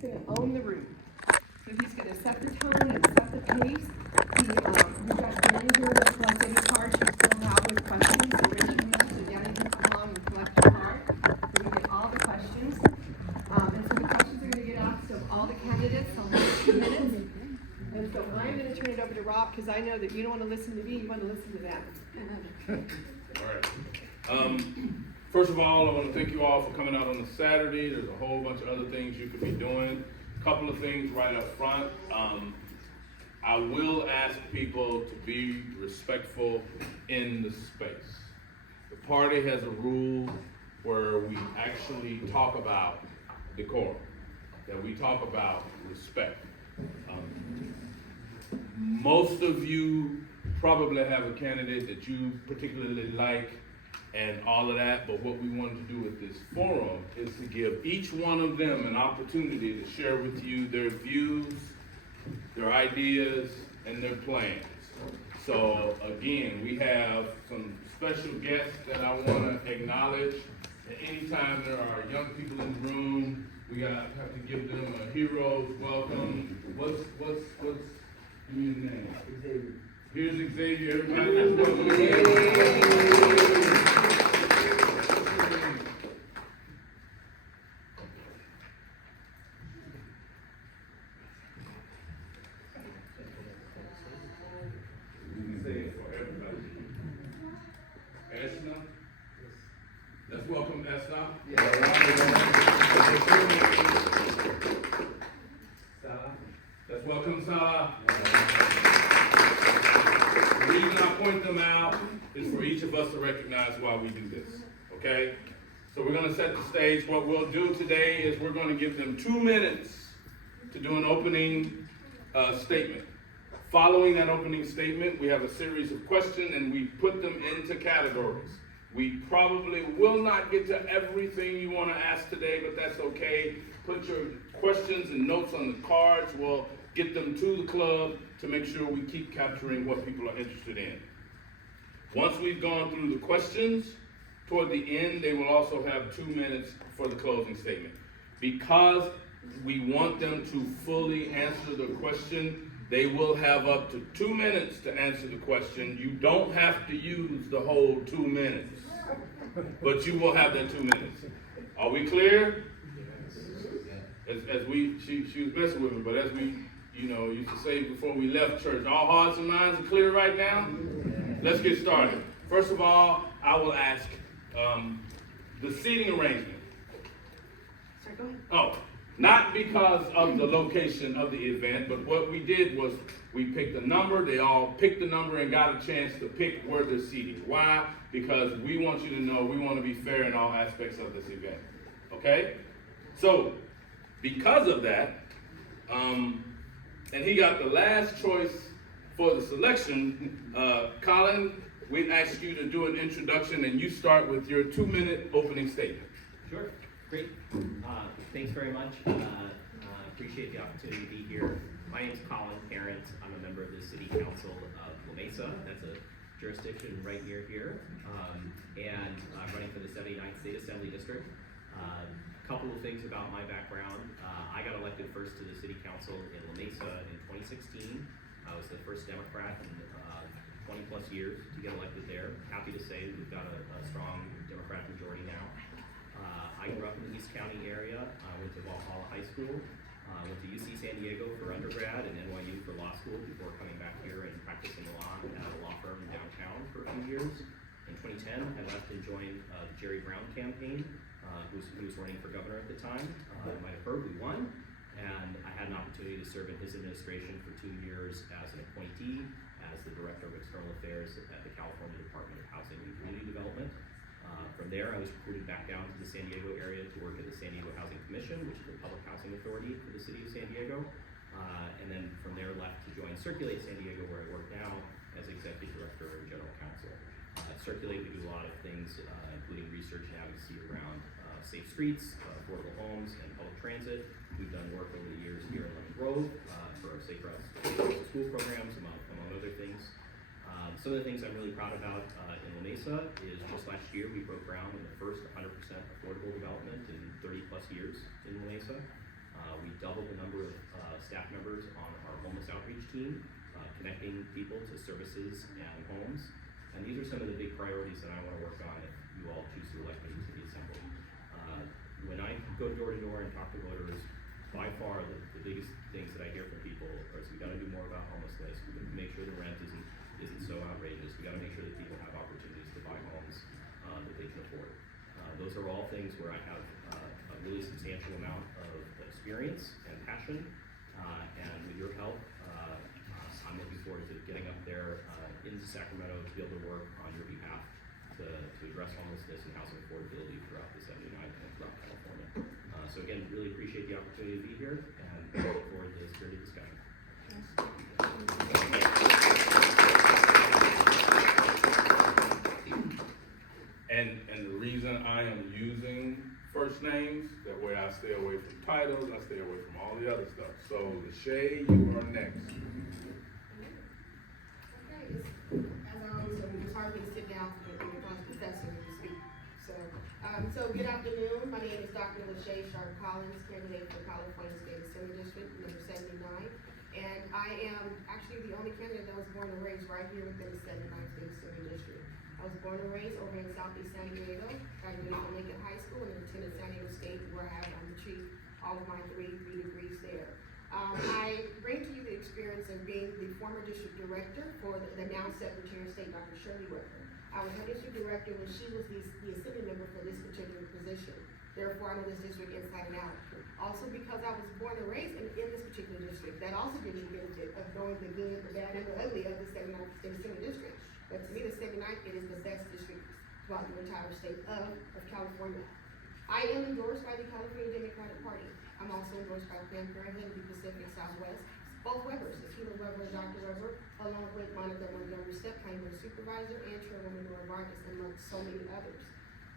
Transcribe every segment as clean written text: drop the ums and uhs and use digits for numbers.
going to own the room. So he's going to set the tone and set the pace. We've got Danny here to collect any cards you still have with questions. So raise your hand so Danny can come along and collect your card. We're going to get all the questions. And so the questions are going to get asked of all the candidates on 2 minutes. And so I'm going to turn it over to Rob because I know that you don't want to listen to me, you want to listen to them. All right. First of all, I want to thank you all for coming out on a Saturday. There's a whole bunch of other things you could be doing. A couple of things right up front. I will ask people to be respectful in the space. The party has a rule where we actually talk about decorum, that we talk about respect. Most of you probably have a candidate that you particularly like and all of that, but what we wanted to do with this forum is to give each one of them an opportunity to share with you their views, their ideas, and their plans. So again, we have some special guests that I want to acknowledge. And anytime there are young people in the room, we have to give them a hero's welcome. What's your name? Xavier. Here's Xavier. Everybody, let's welcome Xavier. Let's welcome Esther. Let's welcome Salah. The reason I point them out is for each of us to recognize why we do this, okay? So we're gonna set the stage. What we'll do today is we're gonna give them 2 minutes to do an opening statement. Following that opening statement, we have a series of questions and we put them into categories. We probably will not get to everything you want to ask today, but that's okay. Put your questions and notes on the cards. We'll get them to the club to make sure we keep capturing what people are interested in. Once we've gone through the questions, toward the end, they will also have 2 minutes for the closing statement. Because we want them to fully answer the question, they will have up to 2 minutes to answer the question. You don't have to use the whole 2 minutes, but you will have that 2 minutes. Are we clear? As she was messing with me, but as we, used to say before we left church, all hearts and minds are clear right now? Let's get started. First of all, I will ask the seating arrangement. Sorry, go ahead. Oh. Not because of the location of the event, but what we did was we picked a number, they all picked the number and got a chance to pick where they're seated. Why? Because we want you to know we want to be fair in all aspects of this event, okay? So, because of that, and he got the last choice for the selection, Colin, we'd ask you to do an introduction and you start with your 2-minute opening statement. Sure, great. Thanks very much. Appreciate the opportunity to be here. My name is Colin Parent. I'm a member of the City Council of La Mesa. That's a jurisdiction right near here. And I'm running for the 79th State Assembly District. A couple of things about my background. I got elected first to the City Council in La Mesa in 2016. I was the first Democrat in 20 plus years to get elected there. Happy to say we've got a strong Democrat majority now. I grew up in the East County area. I went to Valhalla High School, went to UC San Diego for undergrad and NYU for law school before coming back here and practicing law at a law firm downtown for a few years. In 2010, I left and joined the Jerry Brown campaign, who was running for governor at the time. You might have heard we won. And I had an opportunity to serve in his administration for 2 years as an appointee, as the Director of External Affairs at the California Department of Housing and Community Development. From there, I was recruited back down to the San Diego area to work at the San Diego Housing Commission, which is a public housing authority for the city of San Diego. And then from there, left to join Circulate San Diego, where I work now as Executive Director and General Counsel. At Circulate, we do a lot of things, including research and advocacy around safe streets, affordable homes, and public transit. We've done work over the years here in Lemon Grove for our Safe Routes to School programs, among other things. Some of the things I'm really proud about in La Mesa is just last year we broke ground in the first 100% affordable development in 30 plus years in La Mesa. We doubled the number of staff members on our homeless outreach team, connecting people to services and homes. And these are some of the big priorities that I want to work on if you all choose to elect me to the assembly. When I go door to door and talk to voters, by far the biggest things that I hear from people is we got to do more about homelessness. We got to make sure the rent isn't so outrageous. We got to make sure that people have opportunities to buy homes that they can afford. Those are all things where I have a really substantial amount of experience and passion. And with your help, I'm looking forward to getting up there into Sacramento to be able to work on your behalf to address homelessness and housing affordability throughout the 79th and throughout California. So again, really appreciate the opportunity to be here and look forward to spirited discussion. And the reason I am using first names, that way I stay away from titles, I stay away from all the other stuff. So LaShae, you are next. Okay, as I always say, it's hard for me to sit down when you're a professor and you speak. So good afternoon. My name is Dr. LaShae Collins, candidate for California State Assembly District number 79. And I am actually the only candidate that was born and raised right here within the 79th State Assembly District. I was born and raised over in Southeast San Diego, graduated from Lincoln High School and attended San Diego State, where I have achieved all of my three degrees there. I bring to you the experience of being the former district director for the now Secretary of State, Dr. Shirley Racquel. I was her district director when she was the assembly member for this particular position. Therefore, I know this district inside and out. Also, because I was born and raised in this particular district, that also gives me the benefit of knowing the good, the bad, and the ugly of the 79th State Assembly District. But to me, the 79th, it is the best district throughout the entire state of California. I am endorsed by the California Democratic Party. I'm also endorsed by Planned Parenthood, the Pacific Southwest, both Webbers, the Sheila Weber and Dr. Weber, along with Monica Montgomery Step, County Supervisor, and Chairwoman Nora Vargas, amongst so many others.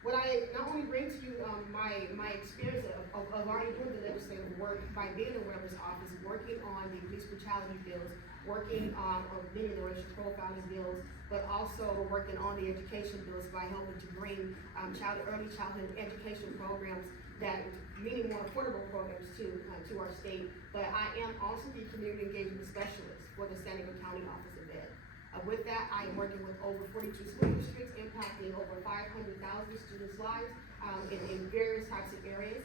What I not only bring to you my experience of already doing the legislative work by being in the Weber's office, working on the police brutality bills, working on many of the racial profiling bills, but also working on the education bills by helping to bring early childhood education programs, that many more affordable programs to our state. But I am also the community engagement specialist for the San Diego County Office of Ed. With that, I am working with over 42 school districts, impacting over 500,000 students' lives in various types of areas.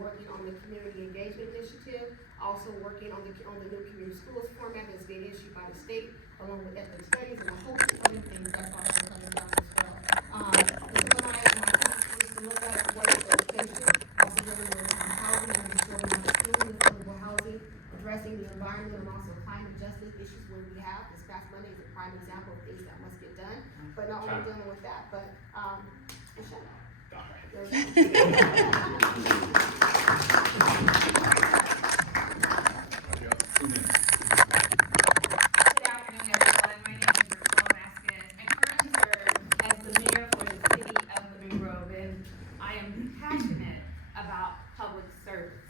Working on the community engagement initiative, also working on the new community schools format that's being issued by the state, along with ethnic studies and a whole bunch of other things that's also coming down as well. My is to look at what is education, also dealing with housing and restoring our schools and affordable housing, addressing the environment and also climate justice issues where we have. This past Monday is a prime example of things that must get done, but not only dealing with that, but shut up. Good afternoon, everyone. My name is Racquel, Vasquez. I currently serve as the mayor for the city of Living Grove, and I am passionate about public service.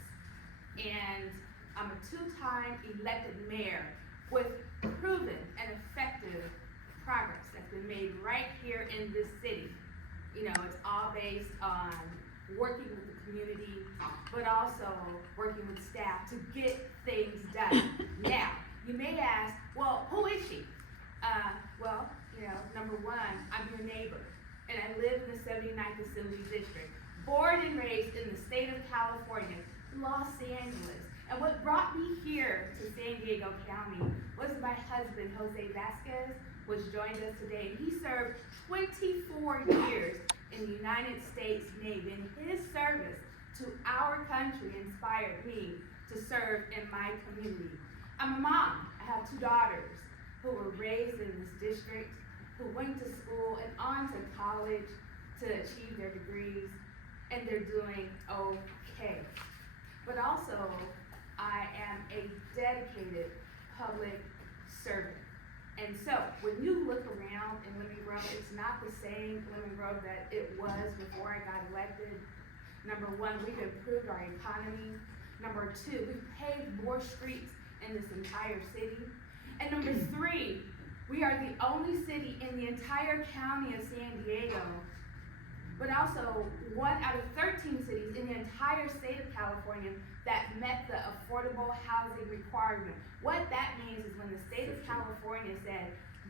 And I'm a two-time elected mayor with proven and effective progress that's been made right here in this city. You know, it's all based on working with the community, but also working with staff to get things done. Now, you may ask, well, who is she? Well, you know, number one, I'm your neighbor, and I live in the 79th Assembly District, born and raised in the state of California, Los Angeles. And what brought me here to San Diego County was my husband, Jose Vasquez, which joined us today. And he served 24 years in the United States Navy, and his service to our country inspired me to serve in my community. I'm a mom. I have two daughters who were raised in this district, who went to school and on to college to achieve their degrees, and they're doing okay. But also, I am a dedicated public servant. And so, when you look around in Living Grove, it's not the same Living Grove that it was before I got elected. Number one, we've improved our economy. Number two, we've paved more streets in this entire city. And number three, we are the only city in the entire county of San Diego but also 1 out of 13 cities in the entire state of California that met the affordable housing requirement. What that means is when the state of California said,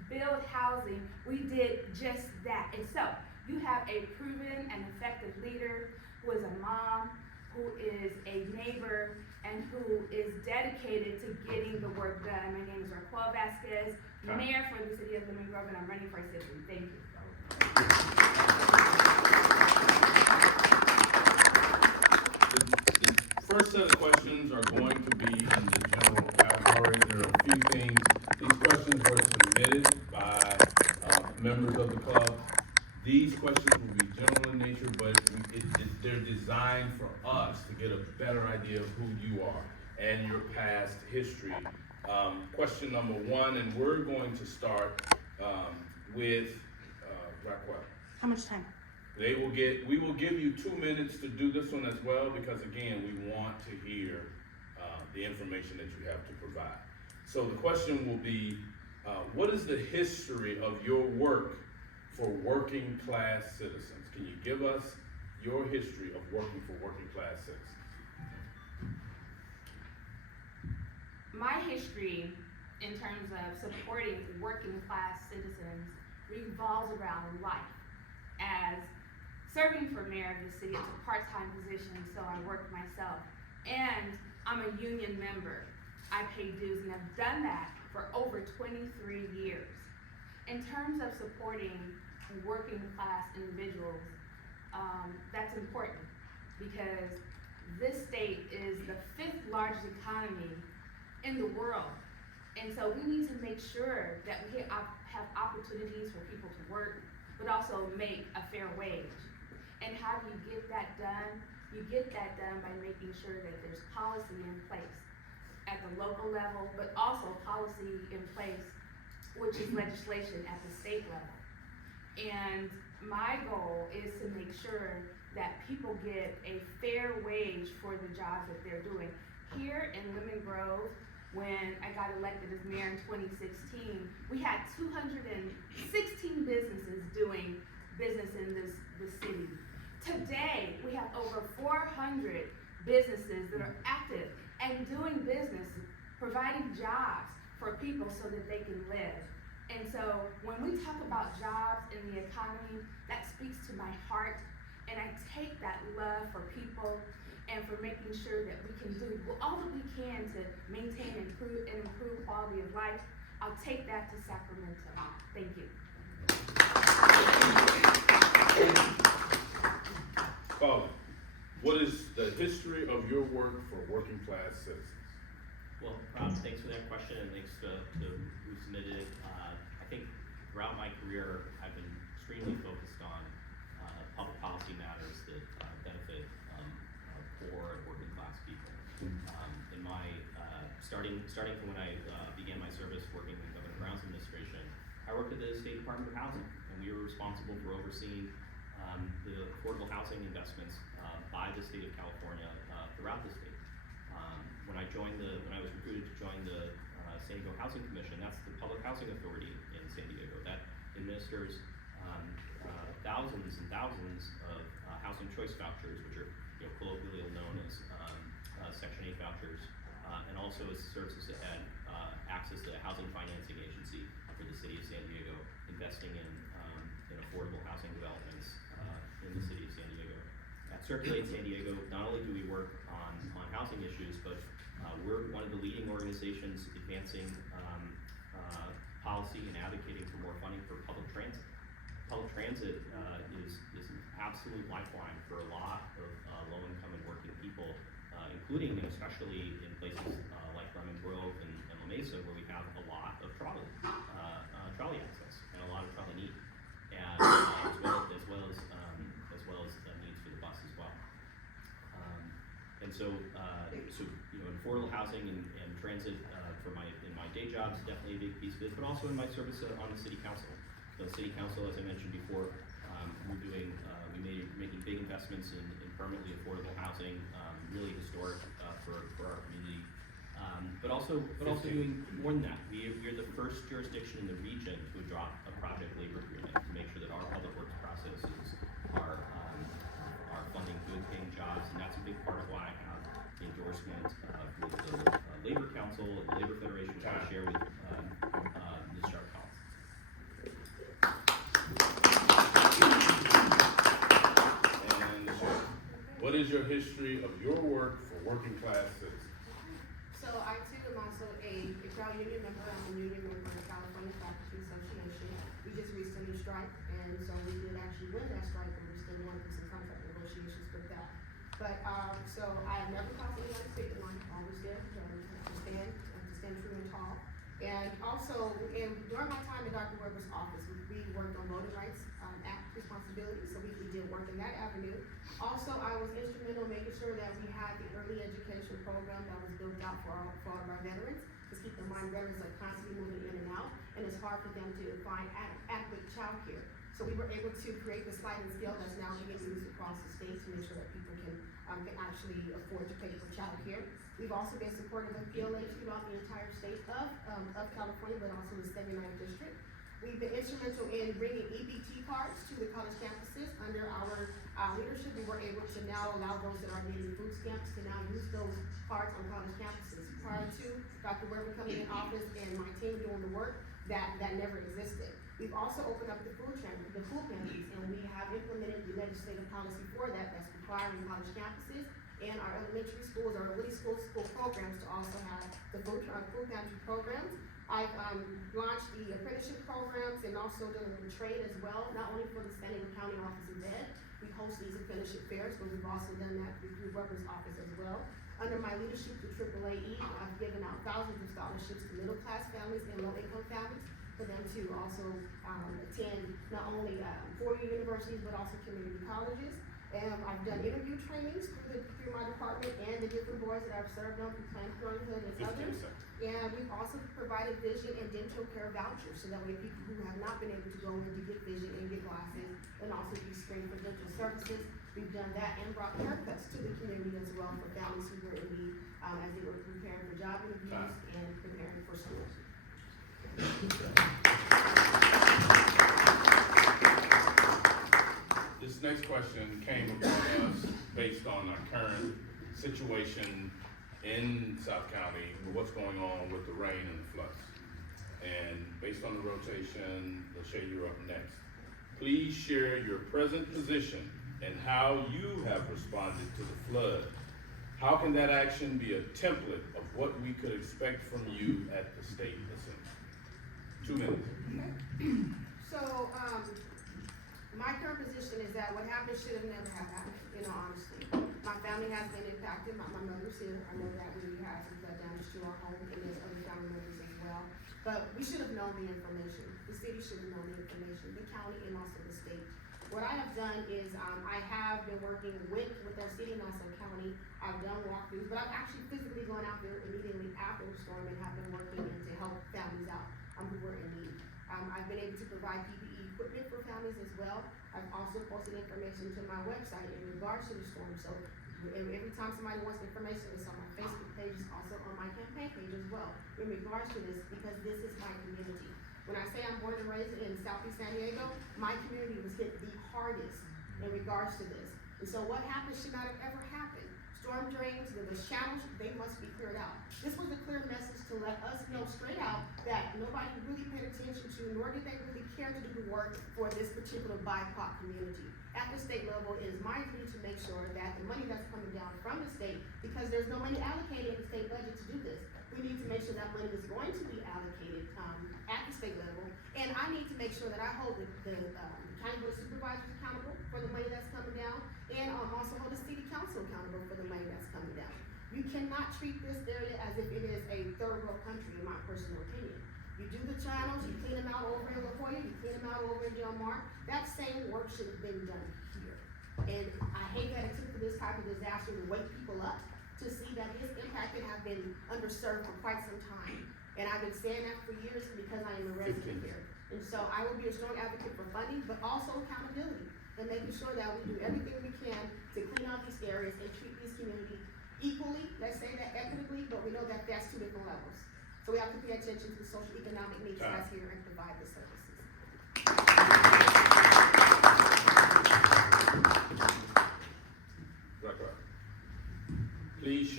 build housing, we did just that. And so, you have a proven and effective leader who is a mom, who is a neighbor, and who is dedicated to getting the work done. My name is Racquel Vasquez, mayor for the city of Lemon Grove, and I'm running for assistant. Thank you. The first set of questions are going to be in the general category. There are a few things. These questions were submitted by members of the club. These questions will be general in nature, but they're designed for us to get a better idea of who you are and your past history. Question number 1, and we're going to start with Racquel. How much time? We will give you 2 minutes to do this one as well, because again, we want to hear the information that you have to provide. So the question will be, what is the history of your work for working class citizens? Can you give us your history of working for working class citizens? My history in terms of supporting working class citizens revolves around life. As serving for mayor of the city, it's a part-time position, so I work myself. And I'm a union member. I pay dues and I've done that for over 23 years. In terms of supporting working class individuals, that's important because this state is the 5th largest economy in the world. And so we need to make sure that we have opportunities for people to work, but also make a fair wage. And how do you get that done? You get that done by making sure that there's policy in place at the local level, but also policy in place, which is legislation at the state level. And my goal is to make sure that people get a fair wage for the jobs that they're doing. Here in Lemon Grove, when I got elected as mayor in 2016, we had 216 businesses doing business in this city. Today, we have over 400 businesses that are active and doing business, providing jobs for people so that they can live. And so when we talk about jobs in the economy, that speaks to my heart, and I take that love for people and for making sure that we can do all that we can to maintain and improve quality of life. I'll take that to Sacramento. Thank you. Colin, what is the history of your work for working class citizens? Well, thanks for that question, and thanks to who submitted it. I think throughout my career, I've been extremely focused on public policy matters that benefit poor and working class people. In my starting from when I began my service working with Governor Brown's administration, I worked at the State Department of Housing, and we were responsible for overseeing the affordable housing investments by the state of California throughout the state. When I was recruited to join the San Diego Housing Commission, that's the public housing authority in San Diego that administers thousands and thousands of housing choice vouchers, which are colloquially known as Section 8 vouchers, and also serves as access to a housing financing agency for the city of San Diego, investing in affordable housing developments in the city of San Diego. At Circulate San Diego, not only do we work on housing issues, but we're one of the leading organizations advancing policy and advocating for more funding for public transit. Public transit is an absolute lifeline for a lot of low-income and working people, including and especially in places like Lemon Grove and La Mesa, where we have a lot of trolley access and a lot of trolley need, and as well as needs for the bus as well. And so affordable housing and transit in my day job is definitely a big piece of it, but also in my service on the city council. The city council, as I mentioned before, we're making big investments in permanently affordable housing, really historic for our community. But also doing more than that. We're the first jurisdiction in the region to adopt a project labor agreement to make sure that our public works process is are funding good paying jobs, and that's a big part of why I have the endorsement with the Labor Council, the Labor Federation, which I share with Ms. Racquel. And what is your history of your work for working class citizens? So I too am also a proud union member. I'm a union member of the California Faculty Association. We just recently striked, and so we did actually win that strike, and we're still going through some contract negotiations with that. But, so I have never caused anyone to pick one, always there, to stand true and tall. And also, during my time in Dr. Weber's office, we worked on voting rights, act responsibilities, so we did work in that avenue. Also, I was instrumental in making sure that we had the early education program that was built out for all of our veterans. Just keep in mind, veterans are constantly moving in and out, and it's hard for them to find adequate childcare. So we were able to create the sliding scale that's now being used across the state to make sure that people can actually afford to pay for childcare. We've also been supportive of PLAs throughout the entire state of California, but also the 79th district. We've been instrumental in bringing EBT cards to the college campuses. Under our leadership, we were able to now allow those that are getting food stamps to now use those cards on college campuses. Prior to Dr. Weber coming in office and my team doing the work, that never existed. We've also opened up the food pantries, and we have implemented the legislative policy for that, that's requiring college campuses and our elementary schools, or really school programs, to also have the food pantry programs. I've launched the apprenticeship programs and also done a trade as well, not only for the San Diego County Office of Ed. We host these apprenticeship fairs, but we've also done that through Weber's office as well. Under my leadership through AAAE, I've given out thousands of scholarships to middle class families and low income families for them to also attend not only four-year universities, but also community colleges. And I've done interview trainings through my department and the different boards that I've served on through Planned Parenthood and others. And we've also provided vision and dental care vouchers, so that way people who have not been able to go in to get vision and get glasses and also be screened for dental services. We've done that and brought haircuts to the community as well for families who were in need as they were preparing for job interviews and preparing for school. This next question came upon us based on our current situation in South County, with what's going on with the rain and the floods. And based on the rotation, LaShae, you're up next. Please share your present position and how you have responded to the flood. How can that action be a template of what we could expect from you at the state assembly? 2 minutes. Okay. So, my current position is that what happened should have never have happened, in all honesty. My family has been impacted. My mother's here. I know that we had some flood damage to our home, and there's other family members as well. But we should have known the information. The city should have known the information, the county and also the state. What I have done is I have been working with our city and also county. I've done walkthroughs, but I've actually physically gone out there immediately after the storm and have been working to help families out who were in need. I've been able to provide PPE equipment for families as well. I've also posted information to my website in regards to the storm. So every time somebody wants information, it's on my Facebook page, it's also on my campaign page as well, in regards to this, because this is my community. When I say I'm born and raised in Southeast San Diego, my community was hit the hardest in regards to this. And so what happened should not have ever happened. Storm drains, the channels, they must be cleared out. This was a clear message to let us know straight out that nobody really paid attention to, nor did they really care to do the work for this particular BIPOC community. At the state level, it is my duty to make sure that the money that's coming down from the state, because there's no money allocated in the state budget to do this, we need to make sure that money is going to be allocated at the state level. And I need to make sure that I hold the county board of supervisors accountable for the money that's coming down, and also hold the city council accountable for the money that's coming down. You cannot treat this area as if it is a third world country, in my personal opinion. You do the channels, you clean them out over in La Jolla, you clean them out over in Del Mar. That same work should have been done here. And I hate that it took for this type of disaster to wake people up to see that it's impacted, have been underserved for quite some time. And I've been saying that for years because I am a resident here. And so I will be a strong advocate for funding, but also accountability, and making sure that we do everything we can to clean out these areas and treat these communities equally, let's say that equitably, but we know that that's two different levels. So we have to pay attention to the social economic needs that's here and provide the services.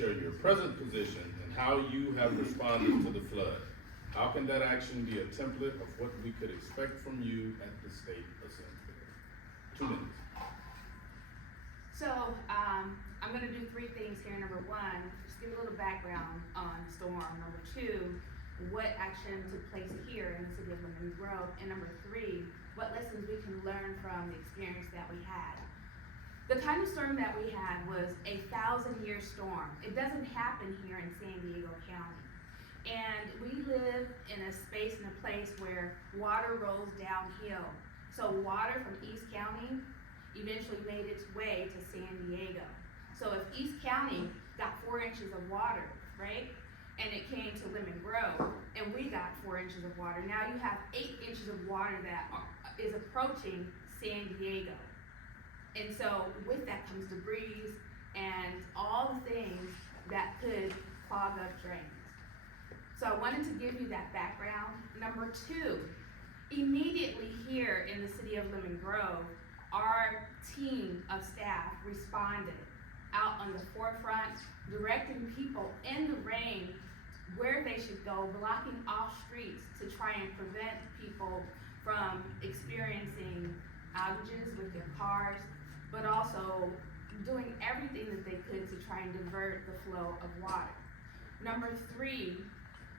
share your present position and how you have responded to the flood. How can that action be a template of what we could expect from you at the State Assembly? 2 minutes. So, I'm gonna do three things here. Number one, just give a little background on storm. Number two, what action took place here in the city of Lemon Grove. And number three, what lessons we can learn from the experience that we had. The kind of storm that we had was a 1,000-year storm. It doesn't happen here in San Diego County. And we live in a space and a place where water rolls downhill. So water from East County eventually made its way to San Diego. So if East County got 4 inches of water, right? And it came to Lemon Grove, and we got 4 inches of water. Now you have 8 inches of water that is approaching San Diego. And so with that comes debris and all the things that could clog up drains. So I wanted to give you that background. Number two, immediately here in the city of Lemon Grove, our team of staff responded out on the forefront, directing people in the rain where they should go, blocking off streets to try and prevent people from experiencing outages with their cars, but also doing everything that they could to try and divert the flow of water. Number three,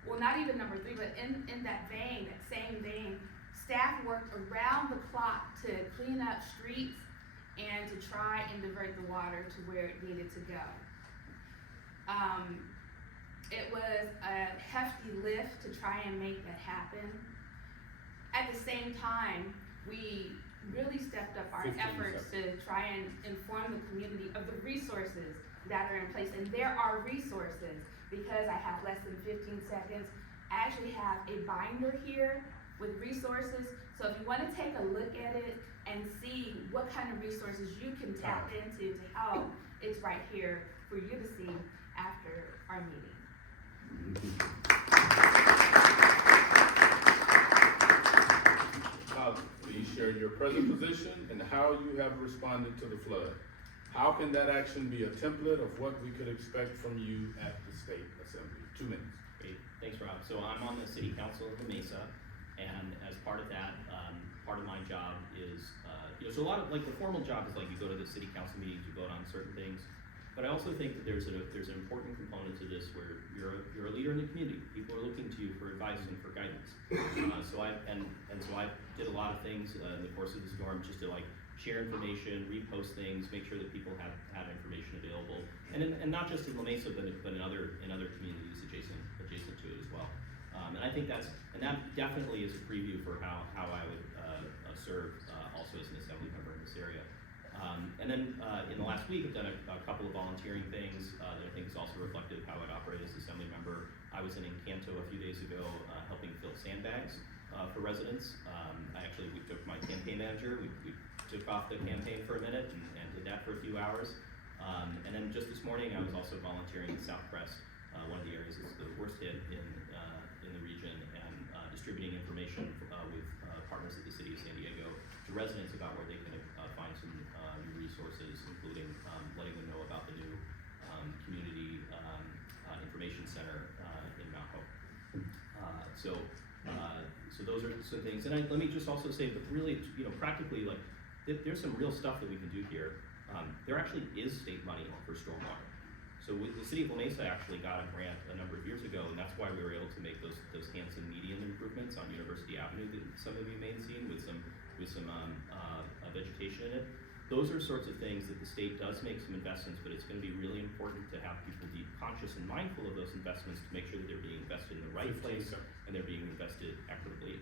well, not even number three, but in that vein, that same vein, staff worked around the clock to clean up streets and to try and divert the water to where it needed to go. It was a hefty lift to try and make that happen. At the same time, we really stepped up our 15 efforts to try and inform the community of the resources that are in place. And there are resources. Because I have less than 15 seconds, I actually have a binder here with resources. So if you want to take a look at it and see what kind of resources you can tap into to help, it's right here for you to see after our meeting. Please share your present position and how you have responded to the flood. How can that action be a template of what we could expect from you at the State Assembly? 2 minutes. Great, thanks, Rob. So I'm on the City Council of La Mesa, and as part of that, part of my job is, so a lot of, like, the formal job is like you go to the city council meetings, you vote on certain things, but I also think that there's an important component to this where you're a leader in the community. People are looking to you for advice and for guidance. So I did a lot of things in the course of the storm just to like share information, repost things, make sure that people have information available, and not just in La Mesa, but in other communities adjacent to it as well. And I think that definitely is a preview for how I would serve also as an assembly member in this area. And then in the last week, I've done a couple of volunteering things that I think is also reflective of how I'd operate as an assembly member. I was in Encanto a few days ago helping fill sandbags for residents. We took my campaign manager, we took off the campaign for a minute and did that for a few hours. And then just this morning, I was also volunteering in South Crest, one of the areas that's the worst hit in the region, and distributing information with partners at the City of San Diego to residents about where they can find some new resources, including letting them know about the new community information center in Mount Hope. So those are some things. And let me just also say, but really, practically, like, there's some real stuff that we can do here. There actually is state money for stormwater. So the city of La Mesa actually got a grant a number of years ago, and that's why we were able to make those handsome median improvements on University Avenue that some of you may have seen with some vegetation in it. Those are sorts of things that the state does make some investments, but it's going to be really important to have people be conscious and mindful of those investments to make sure that they're being invested in the right place and they're being invested equitably.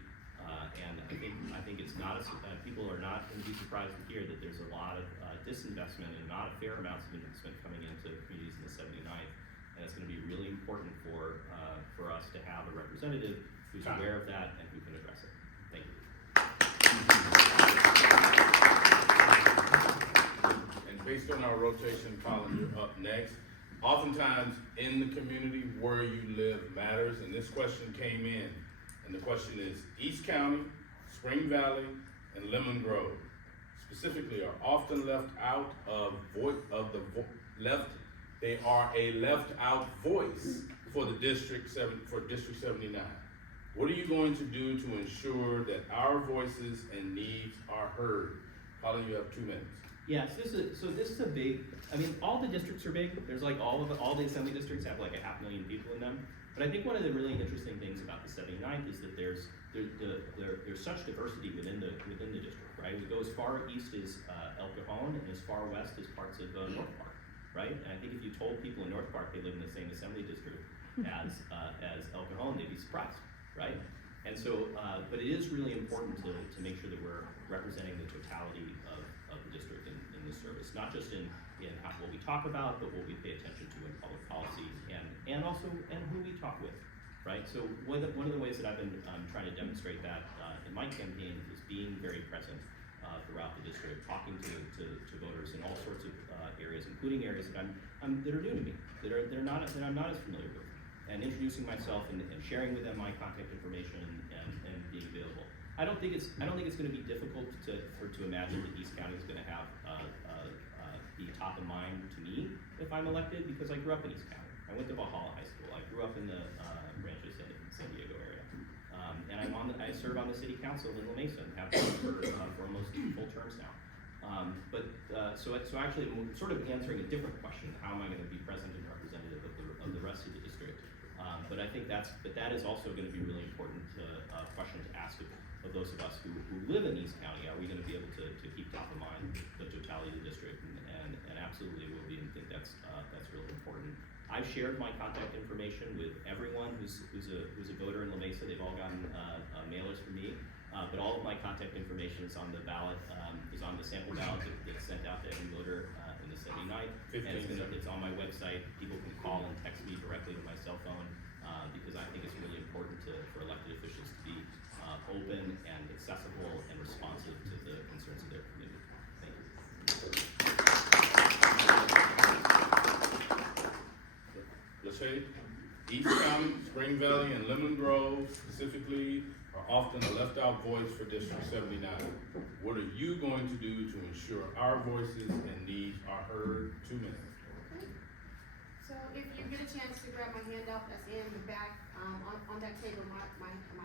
And I think it's not people are not going to be surprised to hear that there's a lot of disinvestment and not a fair amounts of investment coming into communities in the 79th, and it's going to be really important for us to have a representative who's aware of that and who can address it. Thank you. And based on our rotation, Colin, you're up next. Oftentimes in the community where you live matters, and this question came in. And the question is, East County, Spring Valley, and Lemon Grove specifically are often left They are a left-out voice for the District 79. What are you going to do to ensure that our voices and needs are heard? Colin, you have 2 minutes. Yes, this is a big, I mean, all the districts are big. There's like all the assembly districts have like 500,000 people in them. But I think one of the really interesting things about the 79th is that there's such diversity within the district, right? We go as far east as El Cajon and as far west as parts of North Park, right? And I think if you told people in North Park they live in the same assembly district as El Cajon, they'd be surprised, right? And so, but it is really important to make sure that we're representing the totality of the district in this service, not just in what we talk about, but what we pay attention to in public policy and also who we talk with, right? So one of the ways that I've been trying to demonstrate that in my campaign is being very present throughout the district, talking to voters in all sorts of areas, including areas that that are new to me, that I'm not as familiar with, and introducing myself and sharing with them my contact information and being available. I don't think it's going to be difficult to imagine that East County is going to have be top of mind to me if I'm elected, because I grew up in East County. I went to Valhalla High School. I grew up in the Rancho San Diego area, and I serve on the city council in La Mesa and have been for almost full terms now. So actually, I'm sort of answering a different question: how am I going to be present and representative of the rest of the district? But I think that is also going to be really important question to ask of those of us who live in East County. Are we going to be able to keep top of mind the totality of the district? And absolutely will be, and think that's really important. I've shared my contact information with everyone who's a voter in La Mesa. They've all gotten mailers from me, but all of my contact information is on the ballot, is on the sample ballot that gets sent out to every voter in the 79th, and it's on my website. People can call and text me directly to my cell phone, because I think it's really important for elected officials to be open and accessible and responsive to the concerns of their community. Thank you. LaShae, East County, Spring Valley, and Lemon Grove specifically are often a left-out voice for District 79. What are you going to do to ensure our voices and needs are heard? 2 minutes. So if you get a chance to grab my handout that's in the back, on that table, my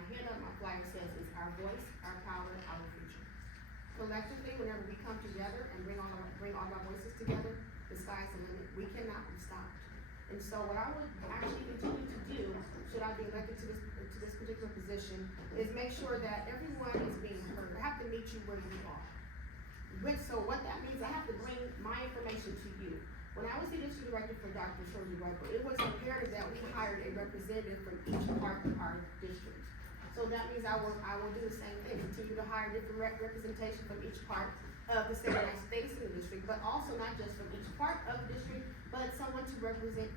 handout, my flyer says is our voice, our power, our future. Collectively, whenever we come together and bring all of our voices together, the sky's the limit. We cannot be stopped. And so what I would actually continue to do, should I be elected to this particular position, is make sure that everyone is being heard. I have to meet you where you are. So what that means, I have to bring my information to you. When I was the district director for Dr. Racquel, it was imperative that we hired a representative from each part of our district. So that means I will do the same thing, continue to hire different representation from each part of the state district, but also not just from each part of the district, but someone to represent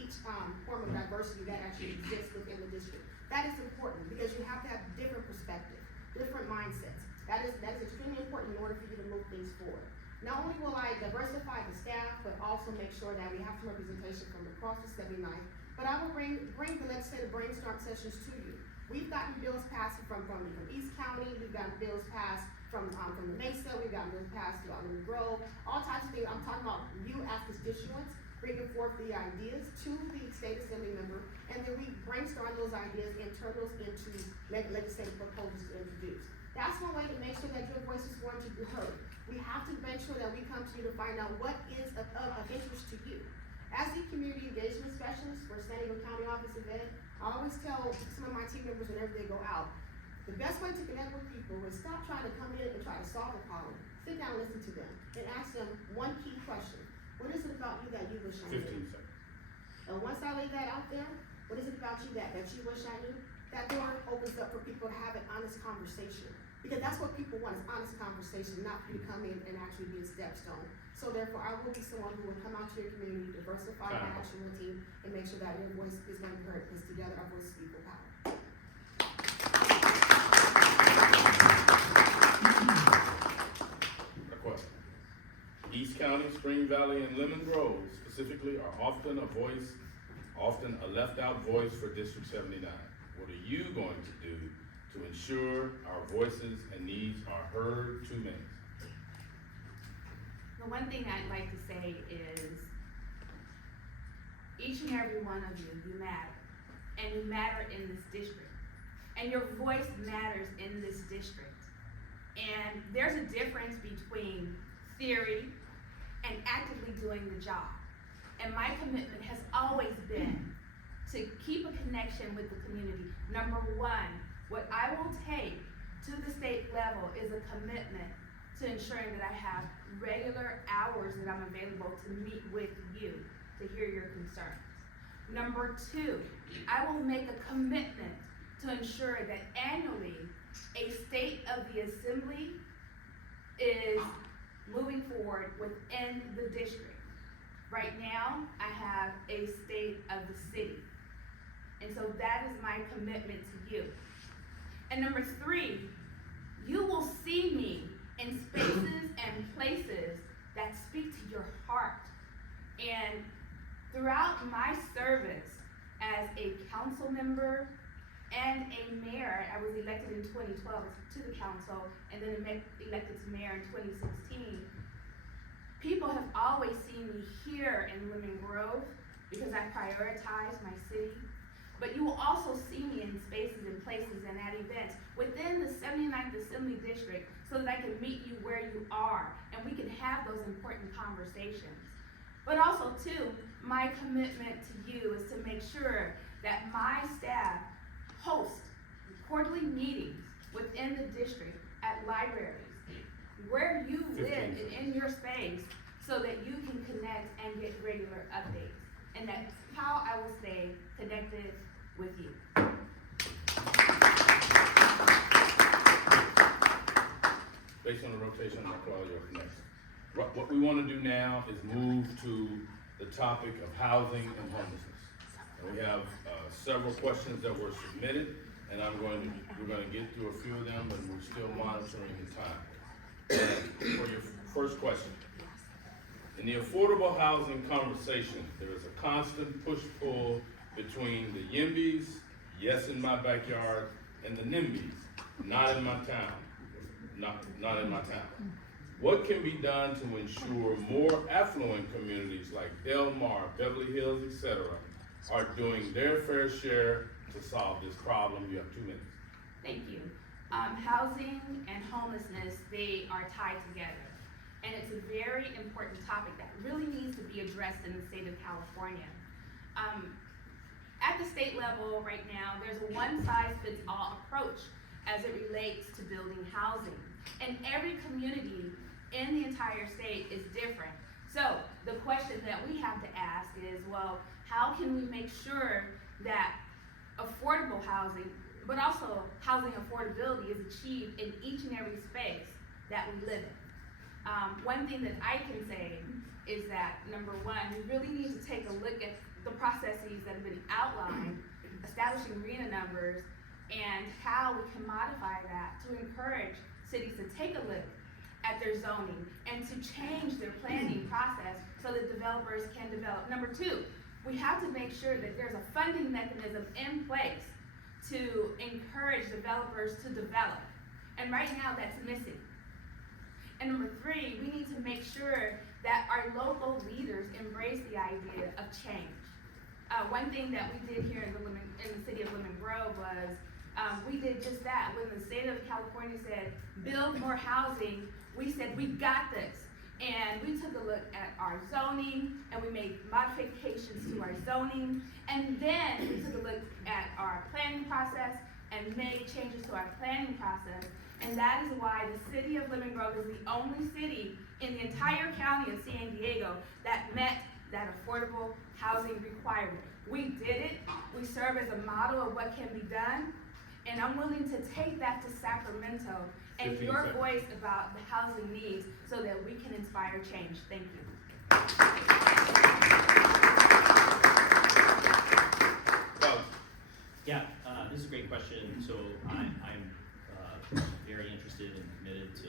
each form of diversity that actually exists within the district. That is important because you have to have different perspectives, different mindsets. That is extremely important in order for you to move things forward. Not only will I diversify the staff, but also make sure that we have some representation from across the 79th, but I will bring the legislative brainstorm sessions to you. We've gotten bills passed from East County, we've gotten bills passed from the Mesa, we've gotten bills passed through Lemon Grove, all types of things. I'm talking about you as constituents, bringing forth the ideas to the state assembly member, and then we brainstorm those ideas and turn those into legislative proposals to introduce. That's one way to make sure that your voice is going to be heard. We have to make sure that we come to you to find out what is of interest to you. As the community engagement specialist for San Diego County Office of Ed, I always tell some of my team members whenever they go out, the best way to connect with people is stop trying to come in and try to solve a problem. Sit down and listen to them and ask them one key question. What is it about you that you wish I knew? 15 seconds. And once I lay that out there, what is it about you that you wish I knew? That door opens up for people to have an honest conversation. Because that's what people want, is honest conversation, not for you to come in and actually be a stepstone. So therefore, I will be someone who will come out to your community, diversify my actual team, and make sure that your voice is going to be heard, because together our voices equal power. A question. East County, Spring Valley, and Lemon Grove specifically are often a left-out voice for District 79. What are you going to do to ensure our voices and needs are heard? 2 minutes. The one thing I'd like to say is each and every one of you, you matter. And you matter in this district. And your voice matters in this district. And there's a difference between theory and actively doing the job. And my commitment has always been to keep a connection with the community. Number one, what I will take to the state level is a commitment to ensuring that I have regular hours that I'm available to meet with you to hear your concerns. Number two, I will make a commitment to ensure that annually a state of the assembly is moving forward within the district. Right now, I have a state of the city. And so that is my commitment to you. And number three, you will see me in spaces and places that speak to your heart. And throughout my service as a council member and a mayor, I was elected in 2012 to the council and then elected to mayor in 2016. People have always seen me here in Lemon Grove because I prioritize my city. But you will also see me in spaces and places and at events within the 79th Assembly District so that I can meet you where you are and we can have those important conversations. But also too, my commitment to you is to make sure that my staff host quarterly meetings within the district at libraries, where you live and in your space so that you can connect and get regular updates. And that's how I will stay connected with you. Based on the rotation, Racquel, you're next. What we want to do now is move to the topic of housing and homelessness. And we have several questions that were submitted, and we're going to get through a few of them, and we're still monitoring the time. For your first question, in the affordable housing conversation, there is a constant push-pull between the YIMBYs, yes in my backyard, and the NIMBYs, not in my town, not in my town. What can be done to ensure more affluent communities like Del Mar, Beverly Hills, etc., are doing their fair share to solve this problem? You have 2 minutes. Thank you. Housing and homelessness, they are tied together. And it's a very important topic that really needs to be addressed in the state of California. At the state level right now, there's a one-size-fits-all approach as it relates to building housing. And every community in the entire state is different. So the question that we have to ask is, well, how can we make sure that affordable housing, but also housing affordability is achieved in each and every space that we live in? One thing that I can say is that, number one, we really need to take a look at the processes that have been outlined, establishing RENA numbers, and how we can modify that to encourage cities to take a look at their zoning and to change their planning process so that developers can develop. Number two, we have to make sure that there's a funding mechanism in place to encourage developers to develop. And right now that's missing. And number three, we need to make sure that our local leaders embrace the idea of change. One thing that we did here in the city of Lemon Grove was we did just that. When the state of California said, build more housing, we said, we got this. And we took a look at our zoning, and we made modifications to our zoning, and then we took a look at our planning process and made changes to our planning process. And that is why the city of Lemon Grove is the only city in the entire county of San Diego that met that affordable housing requirement. We did it. We serve as a model of what can be done. And I'm willing to take that to Sacramento and your voice about the housing needs so that we can inspire change. Thank you. Yeah, this is a great question. So I'm very interested and committed to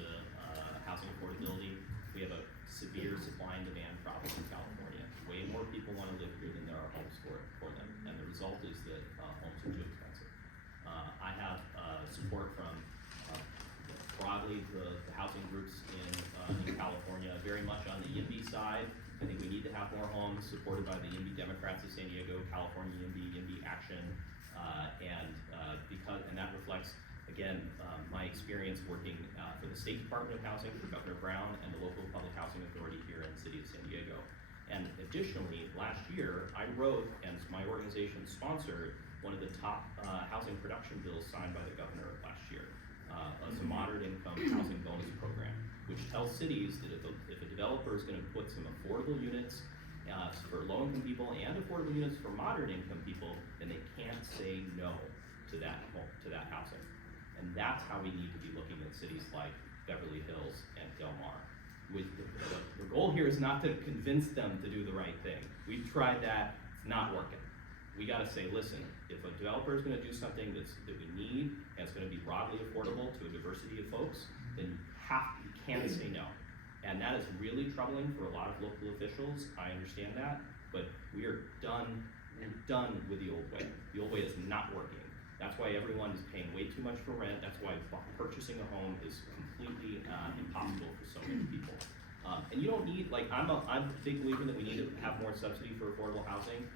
housing affordability. We have a severe supply and demand problem in California. Way more people want to live here than there are homes for them. And the result is that homes are too expensive. I have support from broadly the housing groups in California, very much on the YIMBY side, I think we need to have more homes supported by the YIMBY Democrats of San Diego, California YIMBY Action, and that reflects, again, my experience working for the State Department of Housing for Governor Brown and the local public housing authority here in the city of San Diego. And additionally, last year, I wrote, and my organization sponsored, one of the top housing production bills signed by the governor last year. It's a moderate income housing bonus program, which tells cities that if a developer is gonna put some affordable units for low-income people and affordable units for moderate income people, then they can't say no to that housing. And that's how we need to be looking at cities like Beverly Hills and Del Mar. The goal here is not to convince them to do the right thing. We've tried that, it's not working. We gotta say, listen, if a developer is gonna do something that we need, and it's gonna be broadly affordable to a diversity of folks, then you can't say no. And that is really troubling for a lot of local officials, I understand that, but we're done with the old way. The old way is not working. That's why everyone is paying way too much for rent. That's why purchasing a home is completely impossible for so many people. And you don't need, like, I'm a big believer that we need to have more subsidy for affordable housing.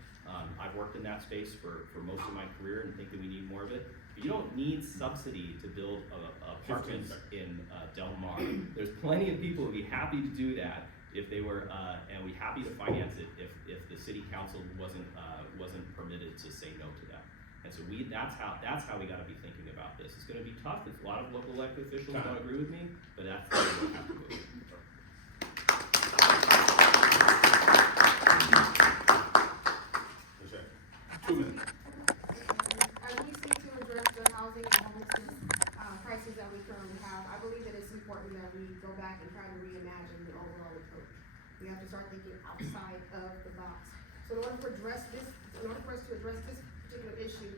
I've worked in that space for most of my career and think that we need more of it. But you don't need subsidy to build apartments in Del Mar. There's plenty of people who'd be happy to do that if they were, and we'd be happy to finance it if the city council wasn't permitted to say no to that. And so that's how we gotta be thinking about this. It's gonna be tough, a lot of local elected officials don't agree with me, but that's the way we have to go. LaShae, 2 minutes. As we seek to address the housing and homelessness crisis that we currently have, I believe that it's important that we go back and try to reimagine the overall approach. We have to start thinking outside of the box. So in order for us to address this particular issue,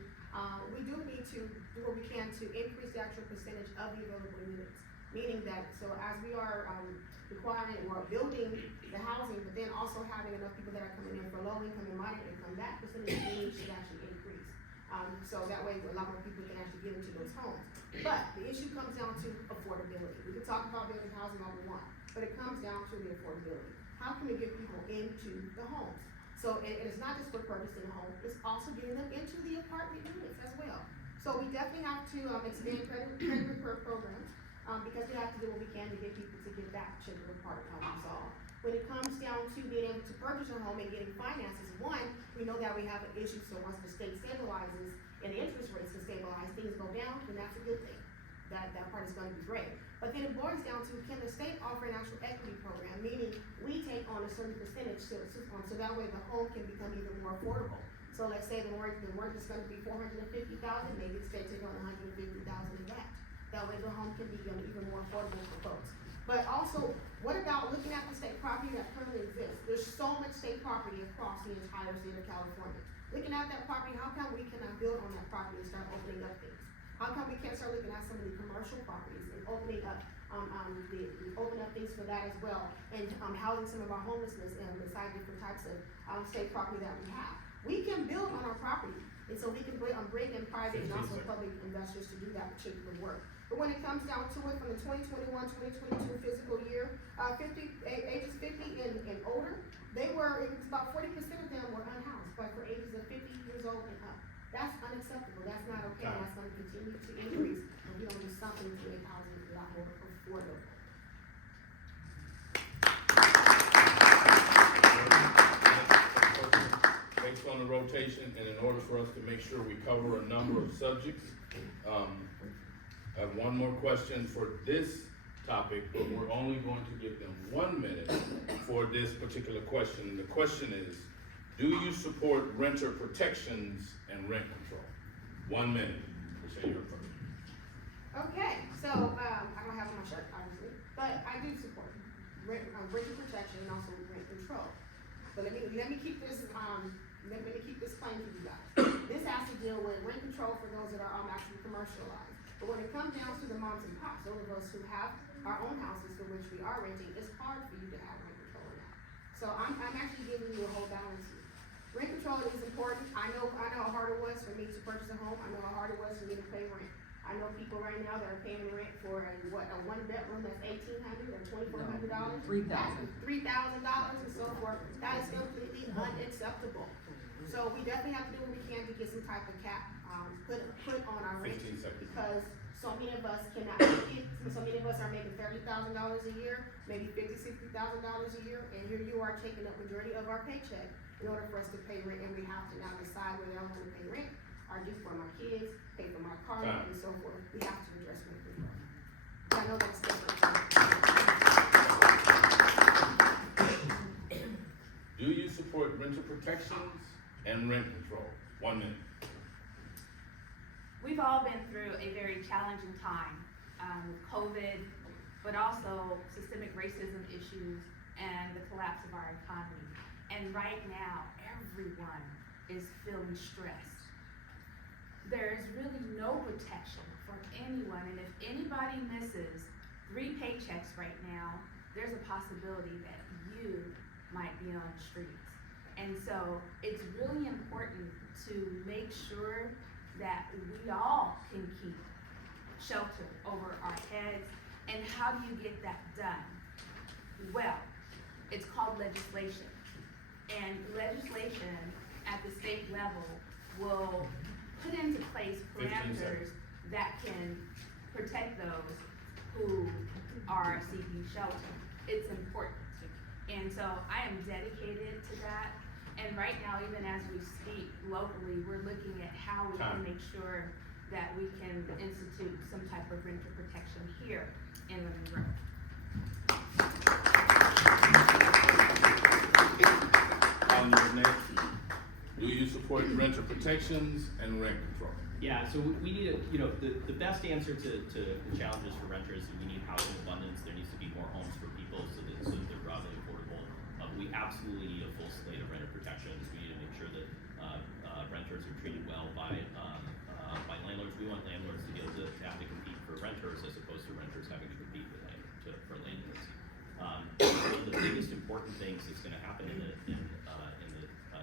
we do need to do what we can to increase the actual percentage of the available units. Meaning that, so as we are requiring or building the housing, but then also having enough people that are coming in for low income and moderate income, that percentage of units should actually increase. So that way a lot more people can actually get into those homes. But the issue comes down to affordability. We can talk about building housing all we want, but it comes down to the affordability. How can we get people into the homes? So it is not just for purchasing a home, it's also getting them into the apartment units as well. So we definitely have to expand credit repair programs, because we have to do what we can to get people to get that particular part solved. When it comes down to being able to purchase a home and getting finances, one, we know that we have an issue, so once the state stabilizes and the interest rates can stabilize, things go down, then that's a good thing. That part is gonna be great. But then it boils down to, can the state offer an actual equity program, meaning we take on a certain percentage so that way the home can become even more affordable. So let's say the mortgage is gonna be $450,000, maybe the state take on $150,000 of that. That way the home can be even more affordable for folks. But also, what about looking at the state property that currently exists? There's so much state property across the entire state of California. Looking at that property, how come we cannot build on that property and start opening up things? How come we can't start looking at some of the commercial properties and opening up, open up things for that as well, and housing some of our homelessness beside different types of state property that we have? We can build on our property, and so we can bring in private and also public investors to do that particular work. But when it comes down to it, from the 2021-2022 fiscal year, ages 50 and older, it was about 40% of them were unhoused, but for ages of 50 years old and up. That's unacceptable, that's not okay, that's gonna continue to increase, and we don't do something to make housing a lot more affordable. Based on the rotation, and in order for us to make sure we cover a number of subjects, I have one more question for this topic, but we're only going to give them 1 minute for this particular question. And the question is, do you support renter protections and rent control? 1 minute. LaShae, you're first. Okay, so, I don't have on my shirt, obviously, but I do support renter protection and also rent control. But let me keep this, plain for you guys. This has to deal with rent control for those that are actually commercialized. But when it comes down to the moms and pops, those of us who have our own houses for which we are renting, it's hard for you to have rent control now. So I'm actually giving you a whole balance here. Rent control is important. I know how hard it was for me to purchase a home. I know how hard it was for me to pay rent. I know people right now that are paying rent for a one bedroom that's $1,800 or $2,400. $3,000. $3,000 and so forth. That is completely unacceptable. So we definitely have to do what we can to get some type of cap, put on our rent. 15 seconds. Because so many of us cannot make it, so many of us are making $30,000 a year, maybe $50,000, $60,000 a year, and here you are taking up majority of our paycheck in order for us to pay rent, and we have to now decide whether I want to pay rent, or do for my kids, pay for my car, Time. and so forth. We have to address rent control. I know that's different. Do you support rental protections and rent control? 1 minute. We've all been through a very challenging time with COVID, but also systemic racism issues and the collapse of our economy. And right now, everyone is feeling stressed. There is really no protection for anyone, and if anybody misses 3 paychecks right now, there's a possibility that you might be on the streets. And so it's really important to make sure that we all can keep shelter over our heads. And how do you get that done? Well, it's called legislation. And legislation at the state level will put into place 15 parameters seconds. that can protect those who are seeking shelter. It's important. And so I am dedicated to that. And right now, even as we speak locally, we're looking at how we can make sure that we can institute some type of renter protection here in the Monroe. Do you support renter protections and rent control? Yeah, so we need the best answer to the challenges for renters is we need housing abundance. There needs to be more homes for people so that they're broadly affordable. We absolutely need a full slate of renter protections. We need to make sure that renters are treated well by landlords. We want landlords to be able to have to compete for renters as opposed to renters having to compete for landlords. One of the biggest important things that's going to happen in the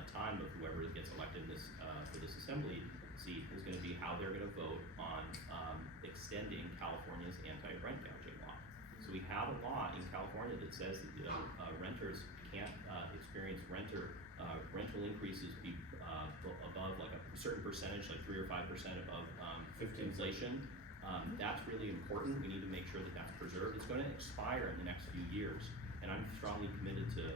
time of whoever gets elected in this for this assembly seat is going to be how they're going to vote on extending California's anti-rent gouging law. So we have a law in California that says that renters can't experience rental increases be above like a certain percentage, like 3 or 5% above inflation. That's really important. We need to make sure that that's preserved. It's going to expire in the next few years, and I'm strongly committed to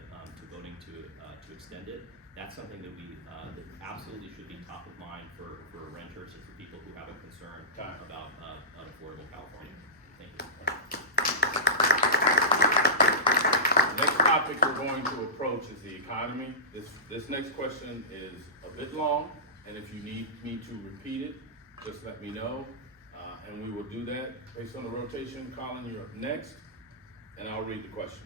voting to extend it. That's something that that absolutely should be top of mind for renters and for people who have a concern about unaffordable California. Thank you. The next topic we're going to approach is the economy. This next question is a bit long, and if you need me to repeat it, just let me know, and we will do that based on the rotation. Colin, you're up next, and I'll read the question.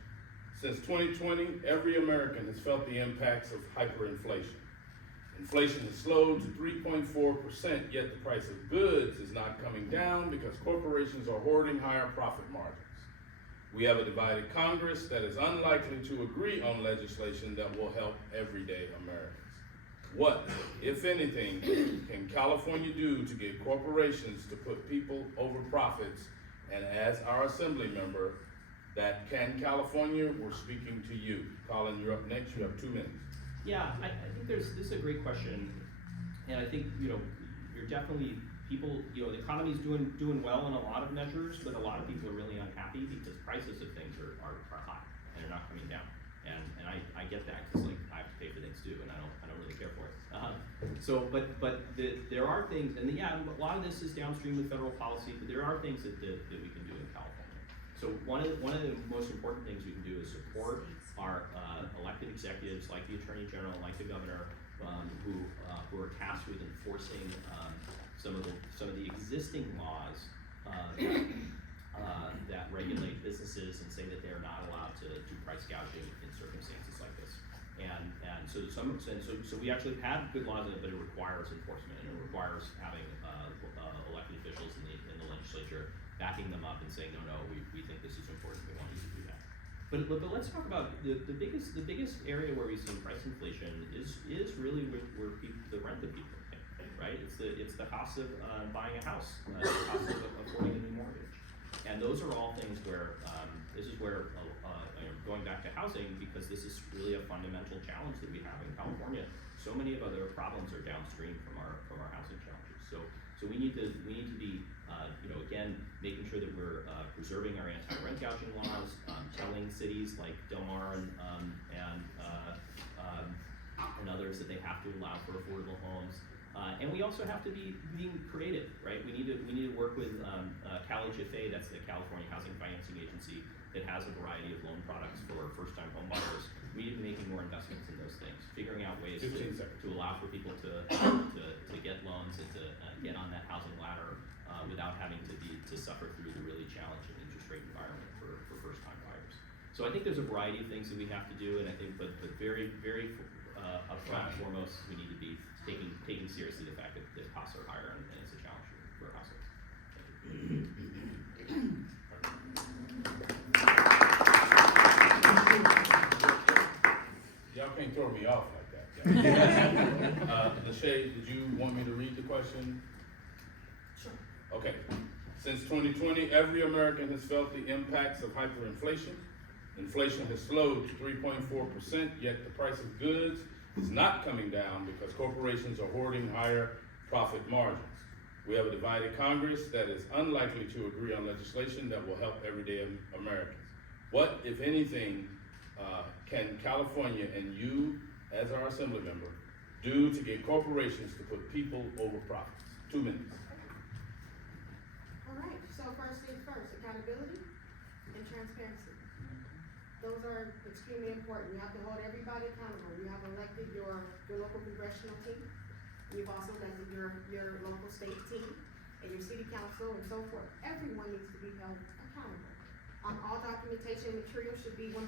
Since 2020, every American has felt the impacts of hyperinflation. Inflation has slowed to 3.4%, yet the price of goods is not coming down because corporations are hoarding higher profit margins. We have a divided Congress that is unlikely to agree on legislation that will help everyday Americans. What, if anything, can California do to get corporations to put people over profits? And as our assembly member, that can California, we're speaking to you. Colin, you're up next. You have 2 minutes. Yeah, I think this is a great question, and I think you're definitely people. The economy's doing well in a lot of measures, but a lot of people are really unhappy because prices of things are high and they're not coming down. And I get that because like I have to pay for things too, and I don't really care for it. There are things, and a lot of this is downstream with federal policy, but there are things that we can do in California. So one of the most important things we can do is support our elected executives like the Attorney General, like the Governor, who are tasked with enforcing some of the existing laws that regulate businesses and say that they are not allowed to do price gouging in circumstances like this. So we actually have good laws, but it requires enforcement, and it requires having elected officials in the legislature backing them up and saying, no, we think this is important, we want you to do that. But let's talk about the biggest area where we see price inflation is really where the rent that people pay, right? It's the cost of buying a house, the cost of affording a new mortgage. And those are all things where, this is where, going back to housing, because this is really a fundamental challenge that we have in California. So many of other problems are downstream from our housing challenges. So we need to be, again, making sure that we're preserving our anti-rent gouging laws, telling cities like Del Mar and others that they have to allow for affordable homes. And we also have to be being creative, right? We need to work with CalHFA, that's the California Housing Financing Agency, that has a variety of loan products for first-time home buyers. We need to be making more investments in those things, figuring out ways to allow for people to get loans and to get on that housing ladder without having to suffer through the really challenging interest rate environment for first-time buyers. So I think there's a variety of things that we have to do, and I think, but very, very upfront and foremost, we need to be taking seriously the fact that costs are higher and it's a challenge for households. Y'all can't throw me off like that. LaShae, did you want me to read the question? Sure. Okay. Since 2020, every American has felt the impacts of hyperinflation. Inflation has slowed to 3.4%, yet the price of goods is not coming down because corporations are hoarding higher profit margins. We have a divided Congress that is unlikely to agree on legislation that will help everyday Americans. What, if anything, can California and you, as our Assembly member, do to get corporations to put people over profits? 2 minutes. All right, so first things first, accountability and transparency. Those are extremely important. You have to hold everybody accountable. You have elected your local congressional team. You've also elected your local state team and your city council and so forth. Everyone needs to be held accountable. All documentation and material should be 100%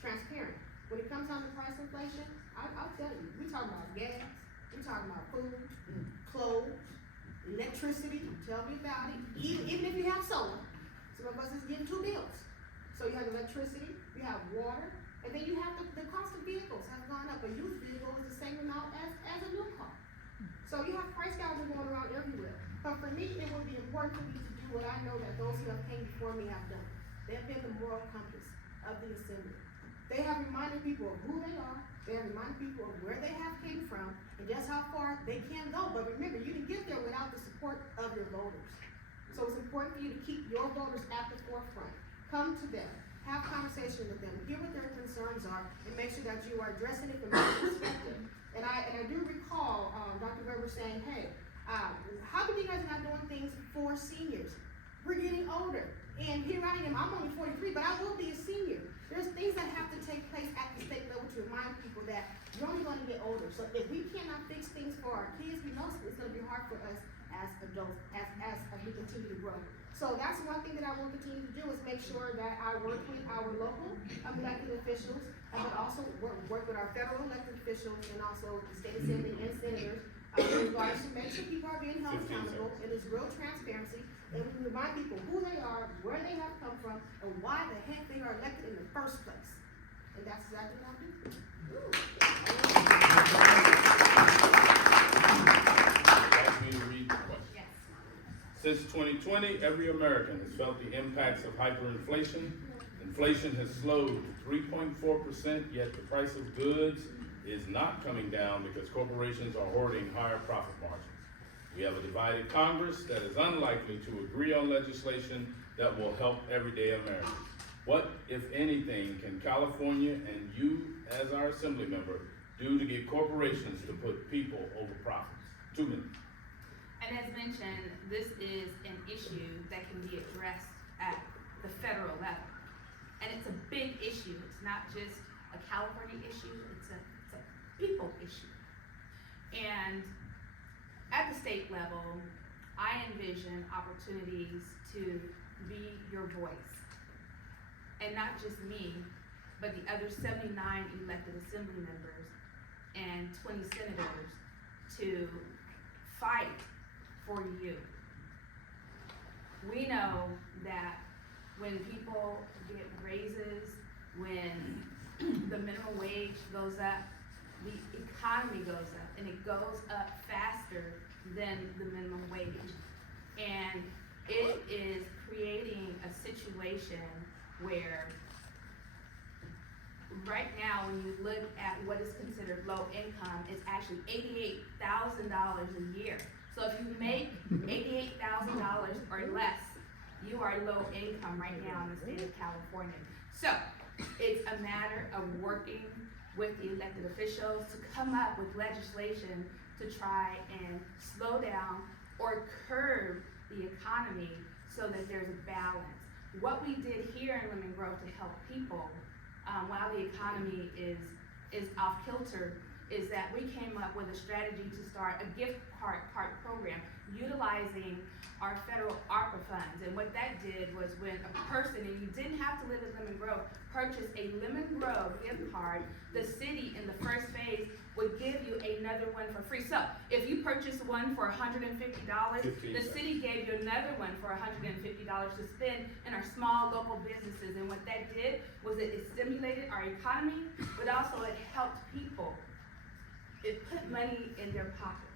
transparent. When it comes down to price inflation, I'll tell you, we're talking about gas, we're talking about food, clothes, electricity, tell me about it. Even if you have solar, some of us is getting 2 bills. So you have electricity, you have water, and then you have the cost of vehicles have gone up. A used vehicle is the same amount as a new car. So you have price gouging going around everywhere. But for me, it would be important for me to do what I know that those who have came before me have done. They have been the moral compass of the assembly. They have reminded people of who they are. They have reminded people of where they have came from and just how far they can go. But remember, you didn't get there without the support of your voters. So it's important for you to keep your voters at the forefront. Come to them, have conversation with them, hear what their concerns are, and make sure that you are addressing it from their perspective. And I do recall Dr. Weber saying, hey, how come you guys are not doing things for seniors? We're getting older, and here I am, I'm only 43, but I will be a senior. There's things that have to take place at the state level to remind people that you're only gonna get older. So if we cannot fix things for our kids, we know it's gonna be hard for us as adults, as we continue to grow. So that's one thing that I will continue to do is make sure that I work with our local elected officials, but also work with our federal elected officials and also the state assembly and senators in regards to make sure people are being held accountable and there's real transparency, and we remind people who they are, where they have come from, and why the heck they are elected in the first place. And that's exactly what I do. Ask me to read the question. Yes. Since 2020, every American has felt the impacts of hyperinflation. Inflation has slowed to 3.4%, yet the price of goods is not coming down because corporations are hoarding higher profit margins. We have a divided Congress that is unlikely to agree on legislation that will help everyday Americans. What, if anything, can California and you, as our Assembly member, do to get corporations to put people over profits? 2 minutes. And as mentioned, this is an issue that can be addressed at the federal level. And it's a big issue. It's not just a California issue, it's a people issue. And at the state level, I envision opportunities to be your voice. And not just me, but the other 79 elected assembly members and 20 senators to fight for you. We know that when people get raises, when the minimum wage goes up, the economy goes up, and it goes up faster than the minimum wage. And it is creating a situation where right now, when you look at what is considered low income, it's actually $88,000 a year. So if you make $88,000 or less, you are low income right now in the state of California. So it's a matter of working with the elected officials to come up with legislation to try and slow down or curb the economy so that there's a balance. What we did here in Lemon Grove to help people while the economy is off kilter is that we came up with a strategy to start a gift card program utilizing our federal ARPA funds. And what that did was when a person, and you didn't have to live in Lemon Grove, purchased a Lemon Grove gift card, the city in the first phase would give you another one for free. So if you purchased one for $150, the city gave you another one for $150 to spend in our small local businesses. And what that did was it stimulated our economy, but also it helped people. It put money in their pockets.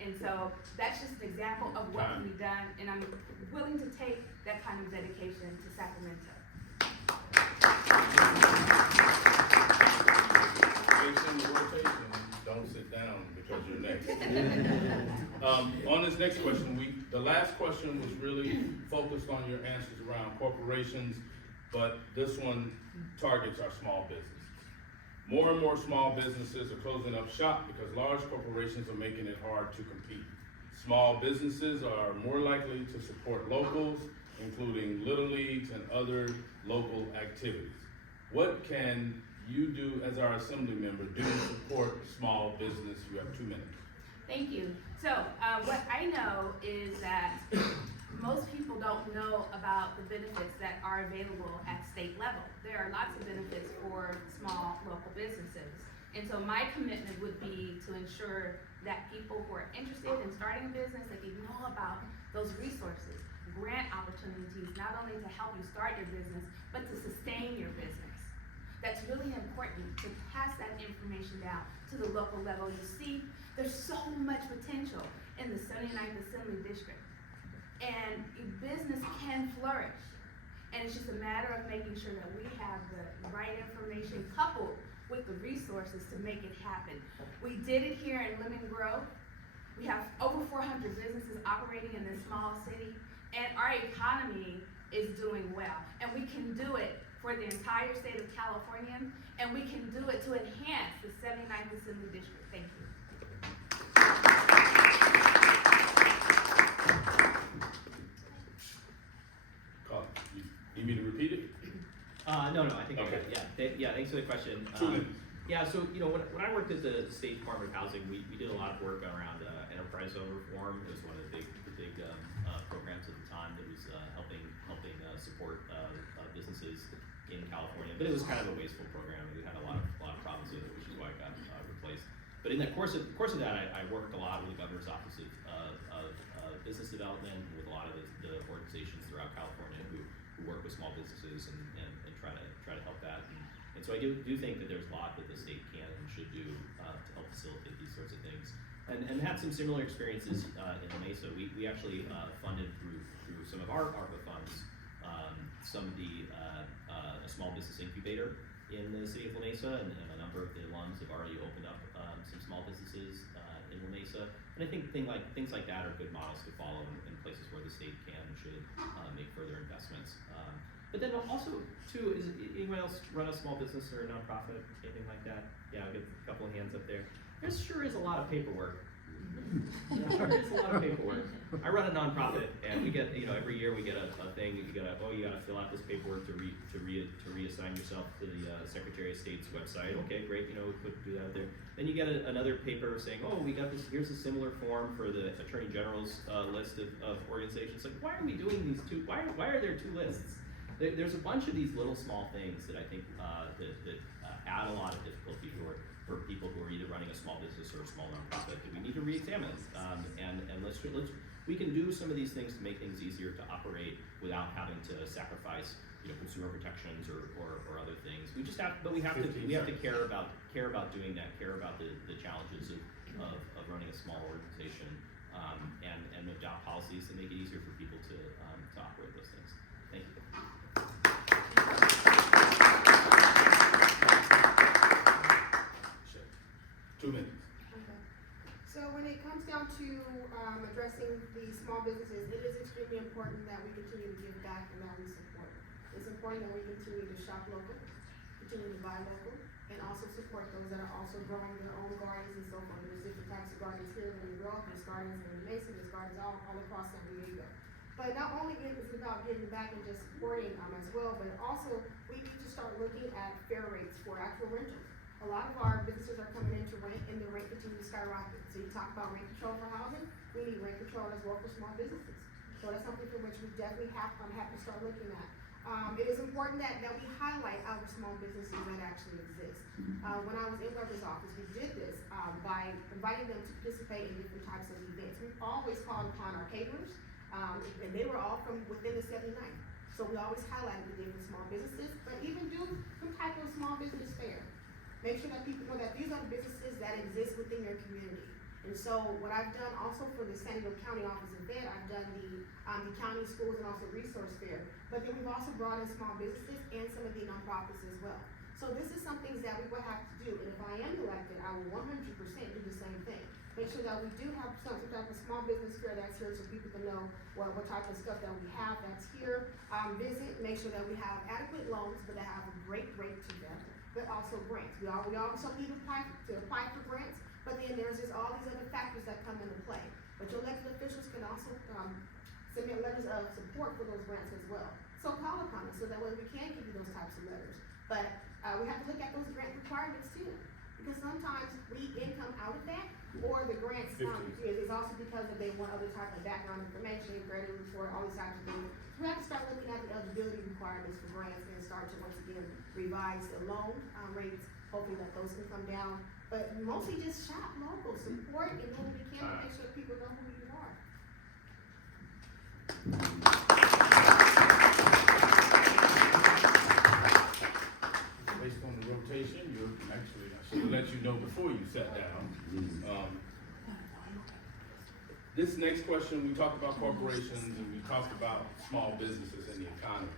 And so that's just an example of what can be done, and I'm willing to take that kind of dedication to Sacramento. Rotation, don't sit down because you're next. On this next question, the last question was really focused on your answers around corporations, but this one targets our small businesses. More and more small businesses are closing up shop because large corporations are making it hard to compete. Small businesses are more likely to support locals, including Little Leagues and other local activities. What can you do as our assembly member do to support small business? You have 2 minutes. Thank you. So what I know is that most people don't know about the benefits that are available at state level. There are lots of benefits for small local businesses. And so my commitment would be to ensure that people who are interested in starting a business, that they know about those resources, grant opportunities, not only to help you start your business, but to sustain your business. That's really important to pass that information down to the local level. You see, there's so much potential in the 79th Assembly District. And business can flourish. And it's just a matter of making sure that we have the right information coupled with the resources to make it happen. We did it here in Lemon Grove. We have over 400 businesses operating in this small city, and our economy is doing well. And we can do it for the entire state of California, and we can do it to enhance the 79th Assembly District. Thank you. Colin, you need me to repeat it? No, I think okay. Yeah, thanks for the question. 2 minutes. Yeah, so when I worked at the State Department of Housing, we did a lot of work around enterprise zone reform. It was one of the big programs at the time that was helping support businesses in California. But it was kind of a wasteful program. We had a lot of problems with it, which is why it got replaced. But in the course of that, I worked a lot with the Governor's Office of Business Development, with a lot of the organizations throughout California who work with small businesses and try to help that. And so I do think that there's a lot that the state can and should do to help facilitate these sorts of things. And had some similar experiences in La Mesa. We actually funded through some of our ARPA funds some of the a small business incubator in the city of La Mesa, and a number of the alums have already opened up some small businesses in La Mesa. And I think things like that are good models to follow in places where the state can and should make further investments. But then also, too, is anyone else run a small business or a nonprofit, anything like that? Yeah, I'll get a couple of hands up there. There sure is a lot of paperwork. There sure is a lot of paperwork. I run a nonprofit, and we get, every year we get a thing. You gotta fill out this paperwork to reassign yourself to the Secretary of State's website. Okay, great. We could do that there. Then you get another paper saying, oh, we got this. Here's a similar form for the Attorney General's list of organizations. Like, why are we doing these two? Why are there two lists? There's a bunch of these little small things that I think that add a lot of difficulty for people who are either running a small business or a small nonprofit that we need to re-examine. And we can do some of these things to make things easier to operate without having to sacrifice, consumer protections or other things. We just have, but we have to care about doing that, care about the challenges of running a small organization, and adopt policies that make it easier for people to operate those things. Thank you. Sure. 2 minutes. Okay. So when it comes down to addressing the small businesses, it is extremely important that we continue to give back and that we support. It's important that we continue to shop local, continue to buy local, and also support those that are also growing their own gardens and so forth. There's different types of gardens here in New York, there's gardens in Mesa, there's gardens all across San Diego. But not only is it about giving back and just supporting as well, but also we need to start looking at fair rates for actual rentals. A lot of our businesses are coming in to rent, and the rate continues to skyrocket. So you talk about rent control for housing, we need rent control as well for small businesses. So that's something for which we definitely have to start looking at. It is important that we highlight our small businesses that actually exist. When I was in Weber's office, we did this by inviting them to participate in different types of events. We've always called upon our caterers, and they were all from within the 79th. So we always highlighted the different small businesses, but even do some type of small business fair. Make sure that people know that these are the businesses that exist within your community. And so what I've done also for the San Diego County Office of Ed, I've done the county schools and also resource fair. But then we've also brought in small businesses and some of the nonprofits as well. So this is some things that we will have to do. And if I am elected, I will 100% do the same thing. Make sure that we do have some type of small business fair that's here so people can know what type of stuff that we have that's here. Visit, make sure that we have adequate loans, but that have a great rate to them, but also grants. We also need to apply for grants. But then there's just all these other factors that come into play. But your elected officials can also submit letters of support for those grants as well. So call upon us so that way we can give you those types of letters. But we have to look at those grant requirements too. Because sometimes we income out of that, or the grants is also because they want other type of background information, credit report, all these types of things. We have to start looking at the eligibility requirements for grants and start to once again revise the loan rates. Hopefully that those can come down. But mostly just shop local, support, and then we can make sure people know who you are. Based on the rotation, I should have let you know before you sat down. This next question, we talked about corporations and we talked about small businesses in the economy.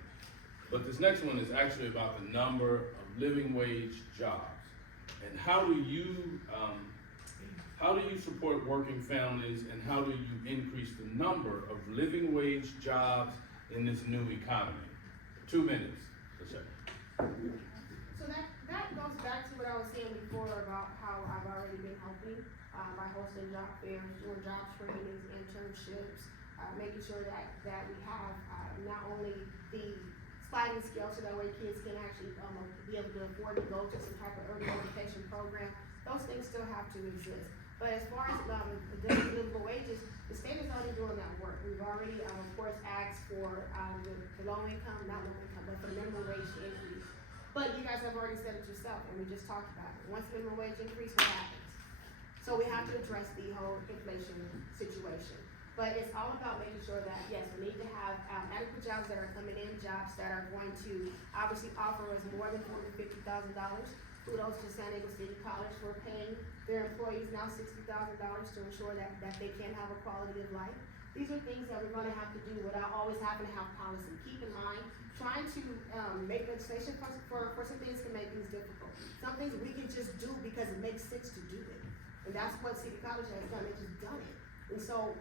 But this next one is actually about the number of living wage jobs. And how do you support working families, and how do you increase the number of living wage jobs in this new economy? 2 minutes, LaShae. So that goes back to what I was saying before about how I've already been helping by hosting job fairs, doing job trainings, internships, making sure that we have not only the sliding scale so that way kids can actually be able to afford to go to some type of early education program. Those things still have to exist. But as far as the livable wages, the state is already doing that work. We've already, of course, asked for the low income, not low income, but for minimum wage to increase. But you guys have already said it yourself, and we just talked about it. Once minimum wage increase, what happens? So we have to address the whole inflation situation. But it's all about making sure that, yes, we need to have adequate jobs that are coming in, jobs that are going to obviously offer us more than $450,000. Kudos to San Diego City College for paying their employees now $60,000 to ensure that they can have a quality of life. These are things that we're gonna have to do without always having to have policy. Keep in mind, trying to make legislation for some things can make things difficult. Some things we can just do because it makes sense to do it. And that's what City College has done, it's just done it. And so,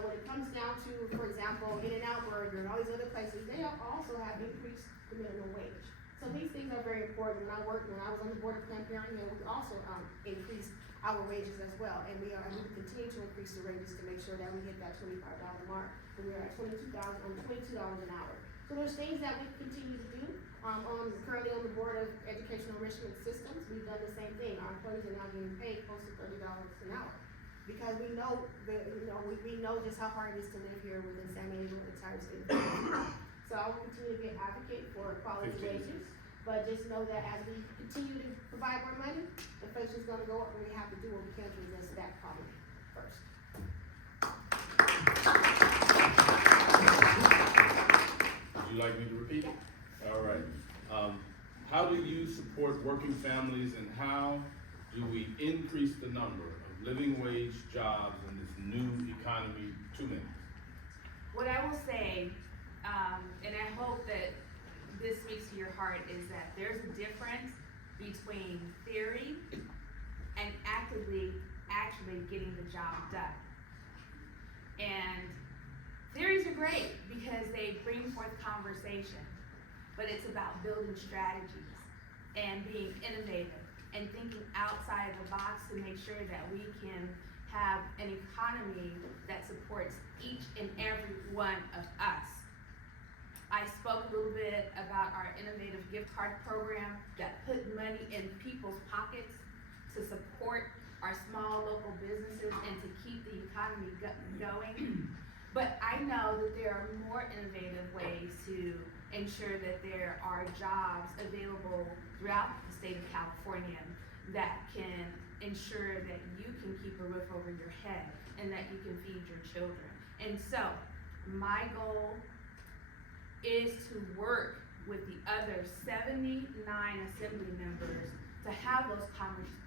when it comes down to, for example, In-N-Out Burger and all these other places, they also have increased the minimum wage. So these things are very important. When I was on the board of Planned Parenthood, we also increased our wages as well. And we continue to increase the wages to make sure that we hit that $25 mark. And we're at $22 an hour. So there's things that we continue to do. Currently on the board of Educational Enrichment Systems, we've done the same thing. Our employees are now getting paid close to $30 an hour. Because we know we know just how hard it is to live here within San Diego and the entire state. So I will continue to advocate for quality wages. But just know that as we continue to provide more money, inflation's gonna go up, and we have to do what we can to address that problem first. Would you like me to repeat? All right. How do you support working families, and how do we increase the number of living wage jobs in this new economy? 2 minutes. What I will say, and I hope that this speaks to your heart, is that there's a difference between theory and actually getting the job done. And theories are great because they bring forth conversation, but it's about building strategies and being innovative and thinking outside the box to make sure that we can have an economy that supports each and every one of us. I spoke a little bit about our innovative gift card program that put money in people's pockets to support our small local businesses and to keep the economy going. But I know that there are more innovative ways to ensure that there are jobs available throughout the state of California that can ensure that you can keep a roof over your head and that you can feed your children. And so, my goal is to work with the other 79 assembly members to have those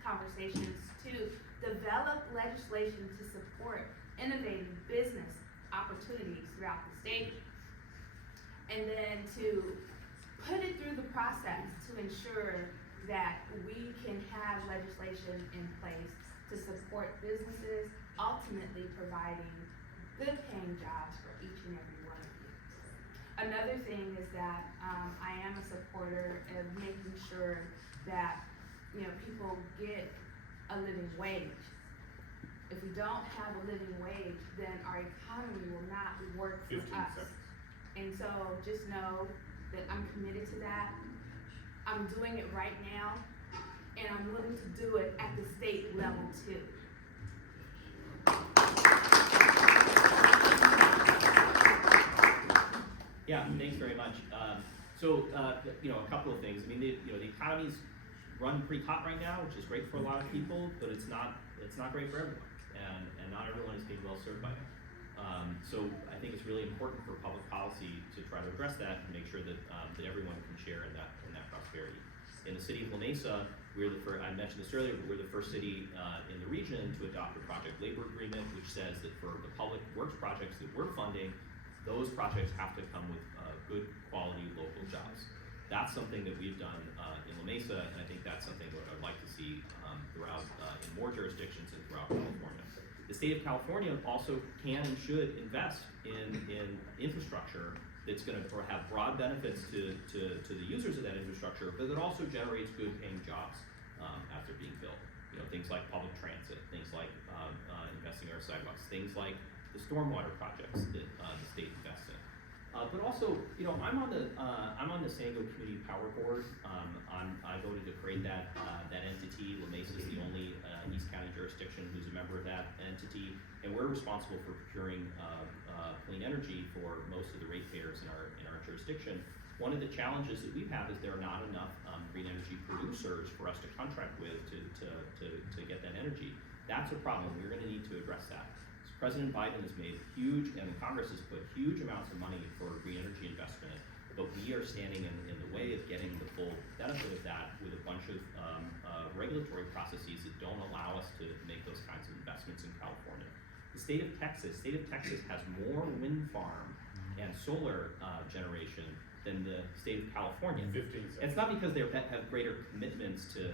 conversations, to develop legislation to support innovative business opportunities throughout the state, and then to put it through the process to ensure that we can have legislation in place to support businesses, ultimately providing good paying jobs for each and every one of you. Another thing is that I am a supporter of making sure that people get a living wage. If we don't have a living wage, then our economy will not work for 15 us. seconds. And so just know that I'm committed to that. I'm doing it right now, and I'm willing to do it at the state level too. Yeah, thanks very much. A couple of things. I mean, the economy's run pretty hot right now, which is great for a lot of people, but it's not great for everyone, and not everyone is being well served by it. So I think it's really important for public policy to try to address that and make sure that everyone can share in that prosperity. In the city of La Mesa, I mentioned this earlier, but we're the first city in the region to adopt a project labor agreement, which says that for the public works projects that we're funding, those projects have to come with good quality local jobs. That's something that we've done in La Mesa, and I think that's something that I'd like to see throughout in more jurisdictions and throughout California. The state of California also can and should invest in infrastructure that's going to have broad benefits to the users of that infrastructure, but that also generates good paying jobs as they're being built. Things like public transit, things like investing in our sidewalks, things like the stormwater projects that the state invests in. But also, I'm on the San Diego Community Power Board. I voted to create that entity. La Mesa is the only East County jurisdiction who's a member of that entity, and we're responsible for procuring clean energy for most of the ratepayers in our jurisdiction. One of the challenges that we have is there are not enough green energy producers for us to contract with to get that energy. That's a problem. We're going to need to address that. President Biden has made huge, and the Congress has put huge amounts of money for green energy investment, but we are standing in the way of getting the full benefit of that with a bunch of regulatory processes that don't allow us to make those kinds of investments in California. The state of Texas has more wind farm and solar generation than the state of California. 15 seconds. It's not because they have greater commitments to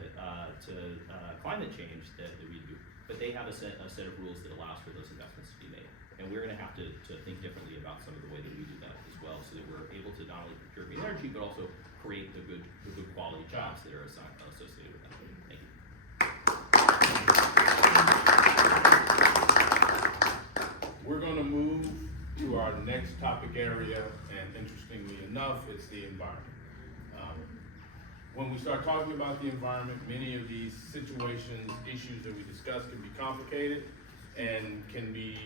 climate change that we do, but they have a set of rules that allows for those investments to be made. And we're going to have to think differently about some of the way that we do that as well, so that we're able to not only procure green energy, but also create the good quality jobs that are associated with that. Thank you. We're going to move to our next topic area, and interestingly enough, it's the environment. When we start talking about the environment, many of these situations, issues that we discuss can be complicated and can be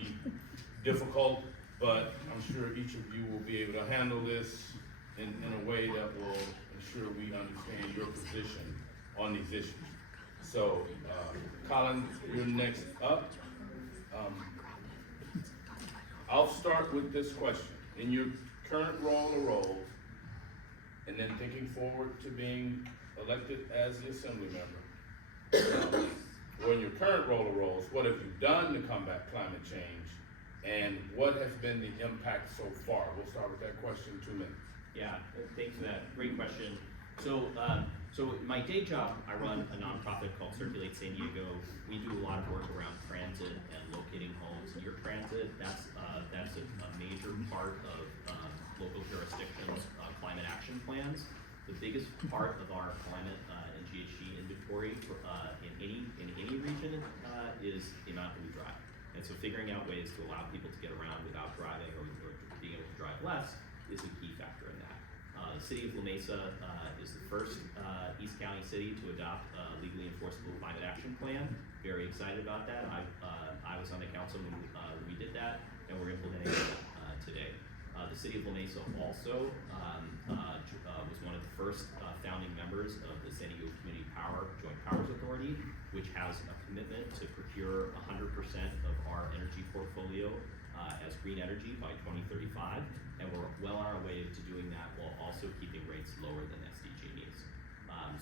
difficult, but I'm sure each of you will be able to handle this in a way that will ensure we understand your position on these issues. So, Colin, you're next up. I'll start with this question. In your current role or roles, and then thinking forward to being elected as the assembly member, or in your current role or roles, what have you done to combat climate change, and what has been the impact so far? We'll start with that question, 2 minutes. Yeah, thanks for that. Great question. So, my day job, I run a nonprofit called Circulate San Diego. We do a lot of work around transit and locating homes near transit. That's a major part of local jurisdictions' climate action plans. The biggest part of our climate and GHG inventory in any region is the amount that we drive. And so, figuring out ways to allow people to get around without driving or being able to drive less is a key factor in that. The city of La Mesa is the first East County city to adopt a legally enforceable climate action plan. Very excited about that. I was on the council when we did that, and we're implementing that today. The city of La Mesa also was one of the first founding members of the San Diego Community Joint Powers Authority, which has a commitment to procure 100% of our energy portfolio as green energy by 2035, and we're well on our way to doing that while also keeping rates lower than SDG&Es.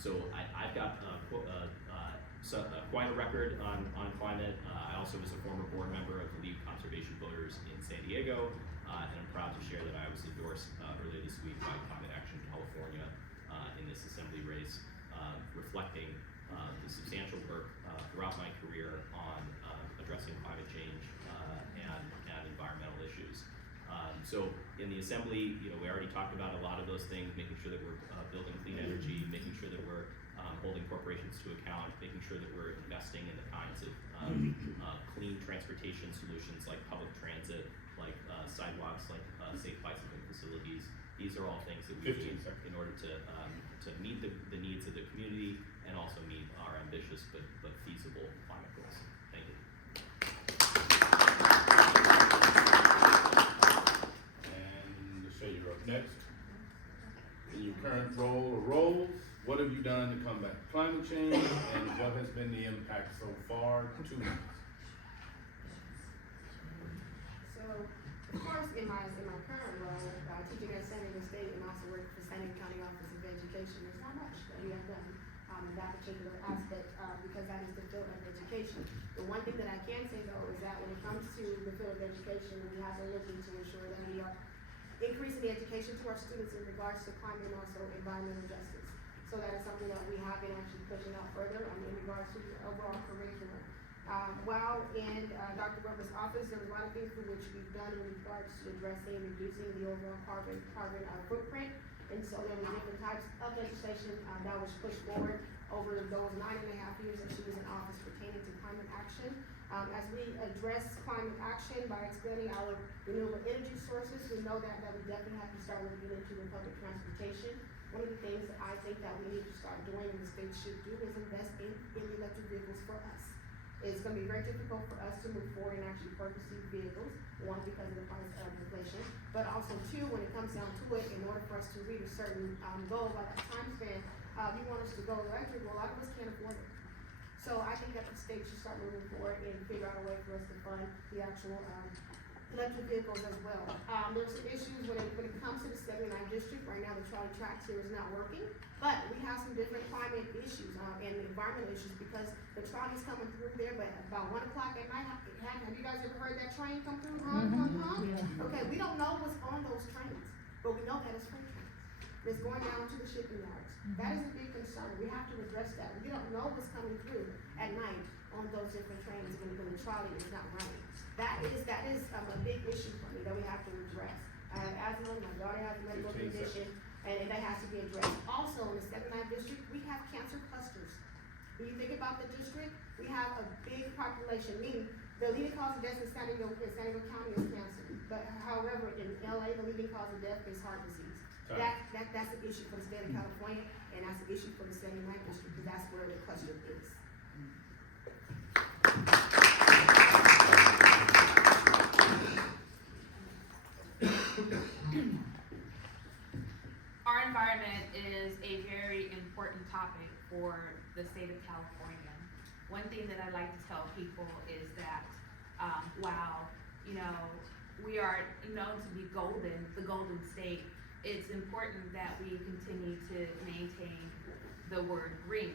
So I've got quite a record on climate. I also was a former board member of the League of Conservation Voters in San Diego, and I'm proud to share that I was endorsed earlier this week by Climate Action California in this assembly race, reflecting the substantial work throughout my career on addressing climate change and environmental issues. So in the assembly, we already talked about a lot of those things, making sure that we're building clean energy, making sure that we're holding corporations to account, making sure that we're investing in the kinds of clean transportation solutions like public transit, like sidewalks, like safe bicycling facilities. These are all things that we need in order to meet the needs of the community and also meet our ambitious but feasible climate goals. Thank you. And LaShae, you're up next. In your current role or roles, what have you done to combat climate change, and what has been the impact so far? 2 minutes. So, of course, in my current role, teaching at San Diego State and also working for San Diego County Office of Education, there's not much that we have done in that particular aspect because that is the field of education. The one thing that I can say though is that when it comes to the field of education, we have been looking to ensure that we are increasing the education to our students in regards to climate and also environmental justice. So that is something that we have been actually pushing out further in regards to the overall curriculum. While in Dr. Weber's office, there was a lot of things for which we've done in regards to addressing and reducing the overall carbon footprint. And so there were different types of legislation that was pushed forward over those 9.5 years that she was in office pertaining to climate action. As we address climate action by expanding our renewable energy sources, we know that we definitely have to start looking into the public transportation. One of the things that I think that we need to start doing and the state should do is invest in electric vehicles for us. It's going to be very difficult for us to move forward and actually purchase these vehicles, one, because of the price of inflation, but also two, when it comes down to it, in order for us to reach a certain goal by that time span, you want us to go electric, well, a lot of us can't afford it. So I think that the state should start moving forward and figure out a way for us to fund the actual electric vehicles as well. There's some issues when it comes to the 79 district. Right now, the trolley tracks here is not working, but we have some different climate issues and environmental issues because the trolley's coming through there, but about 1 o'clock at night, have you guys ever heard that train come through? Okay, we don't know what's on those trains, but we know that it's freight trains. It's going down to the shipping yards. That is a big concern. We have to address that. We don't know what's coming through at night on those different trains when the trolley is not running. That is a big issue for me that we have to address. I have asthma, my daughter has a medical condition, and that has to be addressed. Also, in the 79 district, we have cancer clusters. When you think about the district, we have a big population, meaning the leading cause of death in San Diego County is cancer. But however, in LA, the leading cause of death is heart disease. That's an issue for the state of California, and that's an issue for the 79 district, because that's where the cluster is. for the state of California. One thing that I like to tell people is that, while, you know, we are known to be the golden state, it's important that we continue to maintain the word green.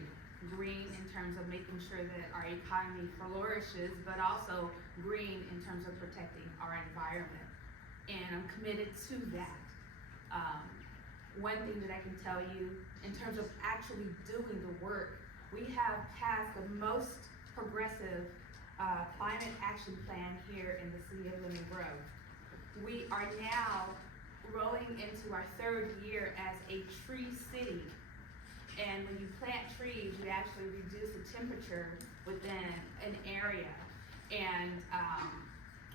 Green in terms of making sure that our economy flourishes, but also green in terms of protecting our environment. And I'm committed to that. One thing that I can tell you, in terms of actually doing the work, we have passed the most progressive climate action plan here in the city of Lemon Grove. We are now rolling into our third year as a tree city. And when you plant trees, you actually reduce the temperature within an area. And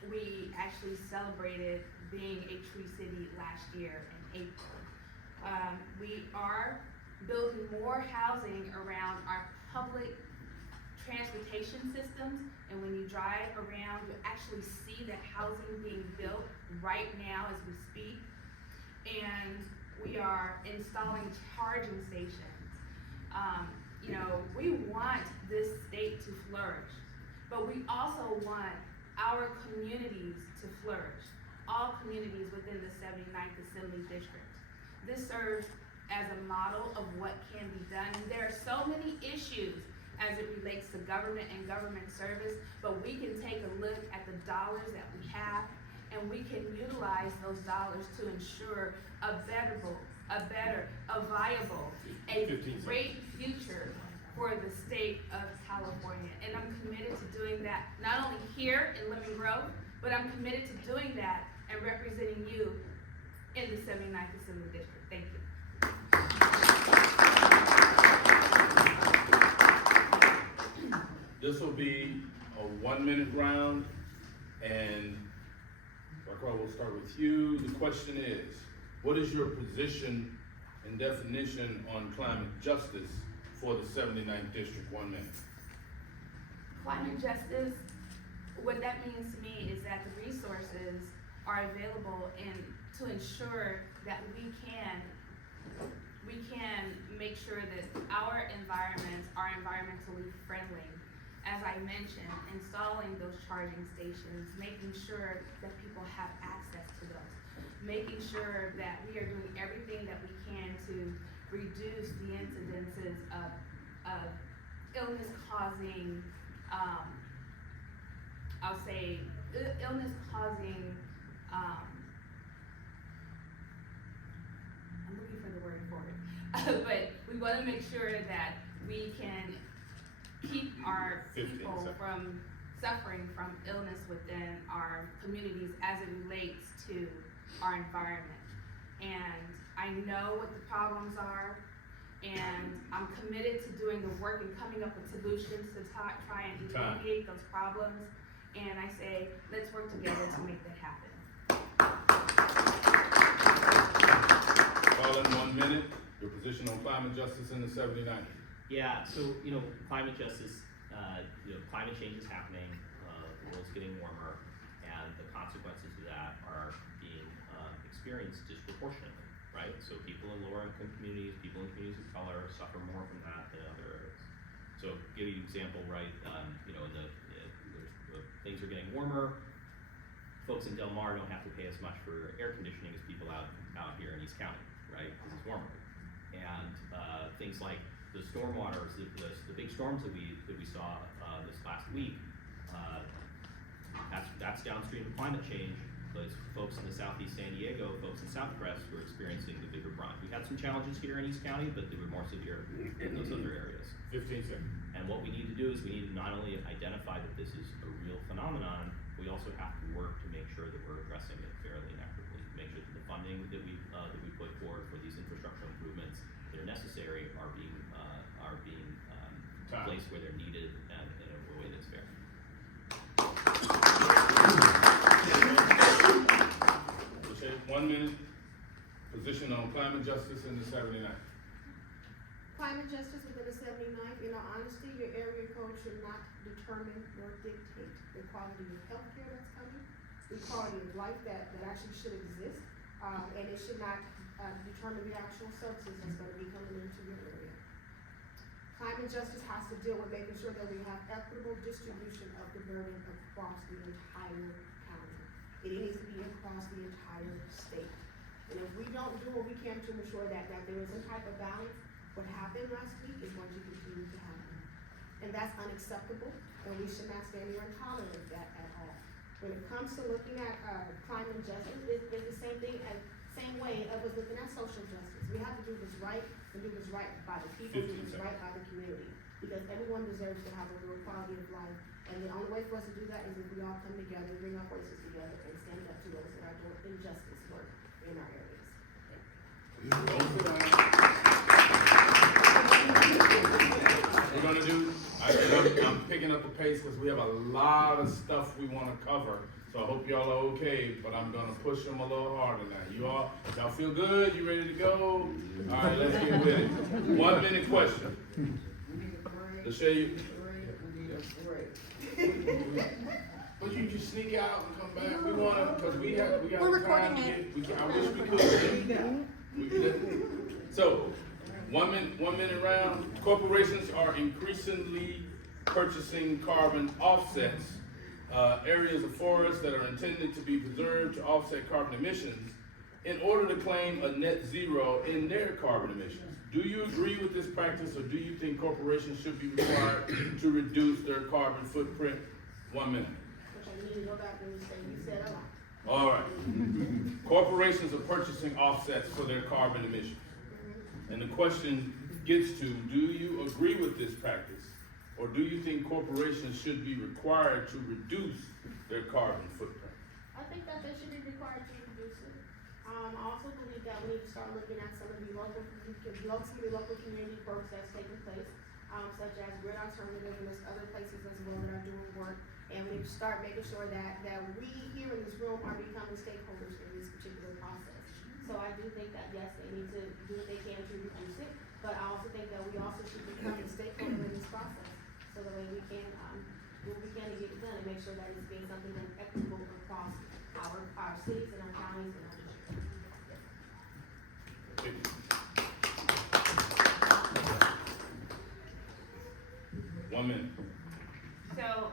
we actually celebrated being a tree city last year in April. We are building more housing around our public transportation systems, and when you drive around, you actually see that housing being built right now as we speak. And we are installing charging stations. You know, we want this state to flourish, but we also want our communities to flourish, all communities within the 79th Assembly District. This serves as a model of what can be done. And there are so many issues as it relates to government and government service, but we can take a look at the dollars that we have, and we can utilize those dollars to ensure a viable, a great future for the state of California. And I'm committed to doing that, not only here in Lemon Grove, but I'm committed to doing that and representing you in the 79th Assembly District. Thank you. This will be a 1-minute round, and Racquel, we'll start with you. The question is, what is your position and definition on climate justice for the 79th District? 1 minute. Climate justice, what that means to me is that the resources are available to ensure that we can make sure that our environments are environmentally friendly. As I mentioned, installing those charging stations, making sure that people have access to those, making sure that we are doing everything that we can to reduce the incidences of illness-causing, I'll say, illness-causing, I'm looking for the word for it, but we want to make sure that we can keep our people from suffering from illness within our communities as it relates to our environment. And I know what the problems are, and I'm committed to doing the work and coming up with solutions to try and alleviate those problems. And I say, let's work together to make that happen. Colin, 1 minute. Your position on climate justice in the 79th. Yeah, so, climate justice, climate change is happening, the world's getting warmer, and the consequences of that are being experienced disproportionately, right? So people in lower income communities, people in communities of color suffer more from that than other areas. So give you an example, right, things are getting warmer, folks in Del Mar don't have to pay as much for air conditioning as people out here in East County, right, because it's warmer. And things like the stormwaters, the big storms that we saw this last week, that's downstream of climate change. Those folks in the Southeast San Diego, folks in Southcrest were experiencing the bigger brunt. We had some challenges here in East County, but they were more severe in those other areas. 15 seconds. And what we need to do is we need to not only identify that this is a real phenomenon, we also have to work to make sure that we're addressing it fairly and equitably. Make sure that the funding that we put forward for these infrastructure improvements that are necessary are being placed where they're needed and in a way that's fair. LaShae, 1 minute. Position on climate justice in the 79th. Climate justice within the 79th, in all honesty, your area code should not determine or dictate the quality of healthcare that's coming, the quality of life that actually should exist, and it should not determine the actual services that's going to be coming into your area. Climate justice has to deal with making sure that we have equitable distribution of the burden across the entire county. It needs to be across the entire state. And if we don't do what we can to ensure that there is some type of balance, what happened last week is going to continue to happen. And that's unacceptable, and we should not stand here and tolerate that at all. When it comes to looking at, climate justice, it's the same thing as, same way of us looking at social justice. We have to do this right, and do this right by the people, do this right by the community. Because everyone deserves to have a real quality of life, and the only way for us to do that is if we all come together, bring our voices together, and stand up to those that are doing injustice work in our areas. We're gonna do, I'm picking up the pace because we have a lot of stuff we wanna cover. So I hope y'all are okay, but I'm gonna push them a little harder now. Y'all feel good? You ready to go? All right, let's get with it. 1 minute question. LaShae, but you just sneak out and come back. We wanna, cause we got time to get, I wish we could. So, 1 minute round. Corporations are increasingly purchasing carbon offsets, areas of forest that are intended to be preserved to offset carbon emissions in order to claim a net zero in their carbon emissions. Do you agree with this practice, or do you think corporations should be required to reduce their carbon footprint? 1 minute. Okay, you need to go back and say, you said a lot. All right. Corporations are purchasing offsets for their carbon emissions. And the question gets to, do you agree with this practice? Or do you think corporations should be required to reduce their carbon footprint? I think that they should be required to reduce it. I also believe that we need to start looking at some of the local community works that's taking place, such as Grid Alternative, and there's other places as well that are doing work. And we need to start making sure that we here in this room are becoming stakeholders in this particular process. So I do think that, yes, they need to do what they can to reduce it, but I also think that we also should become a stakeholder in this process. So that way we can, do what we can to get it done and make sure that it's being something that's equitable across our cities and our counties and our districts. 1 minute. So,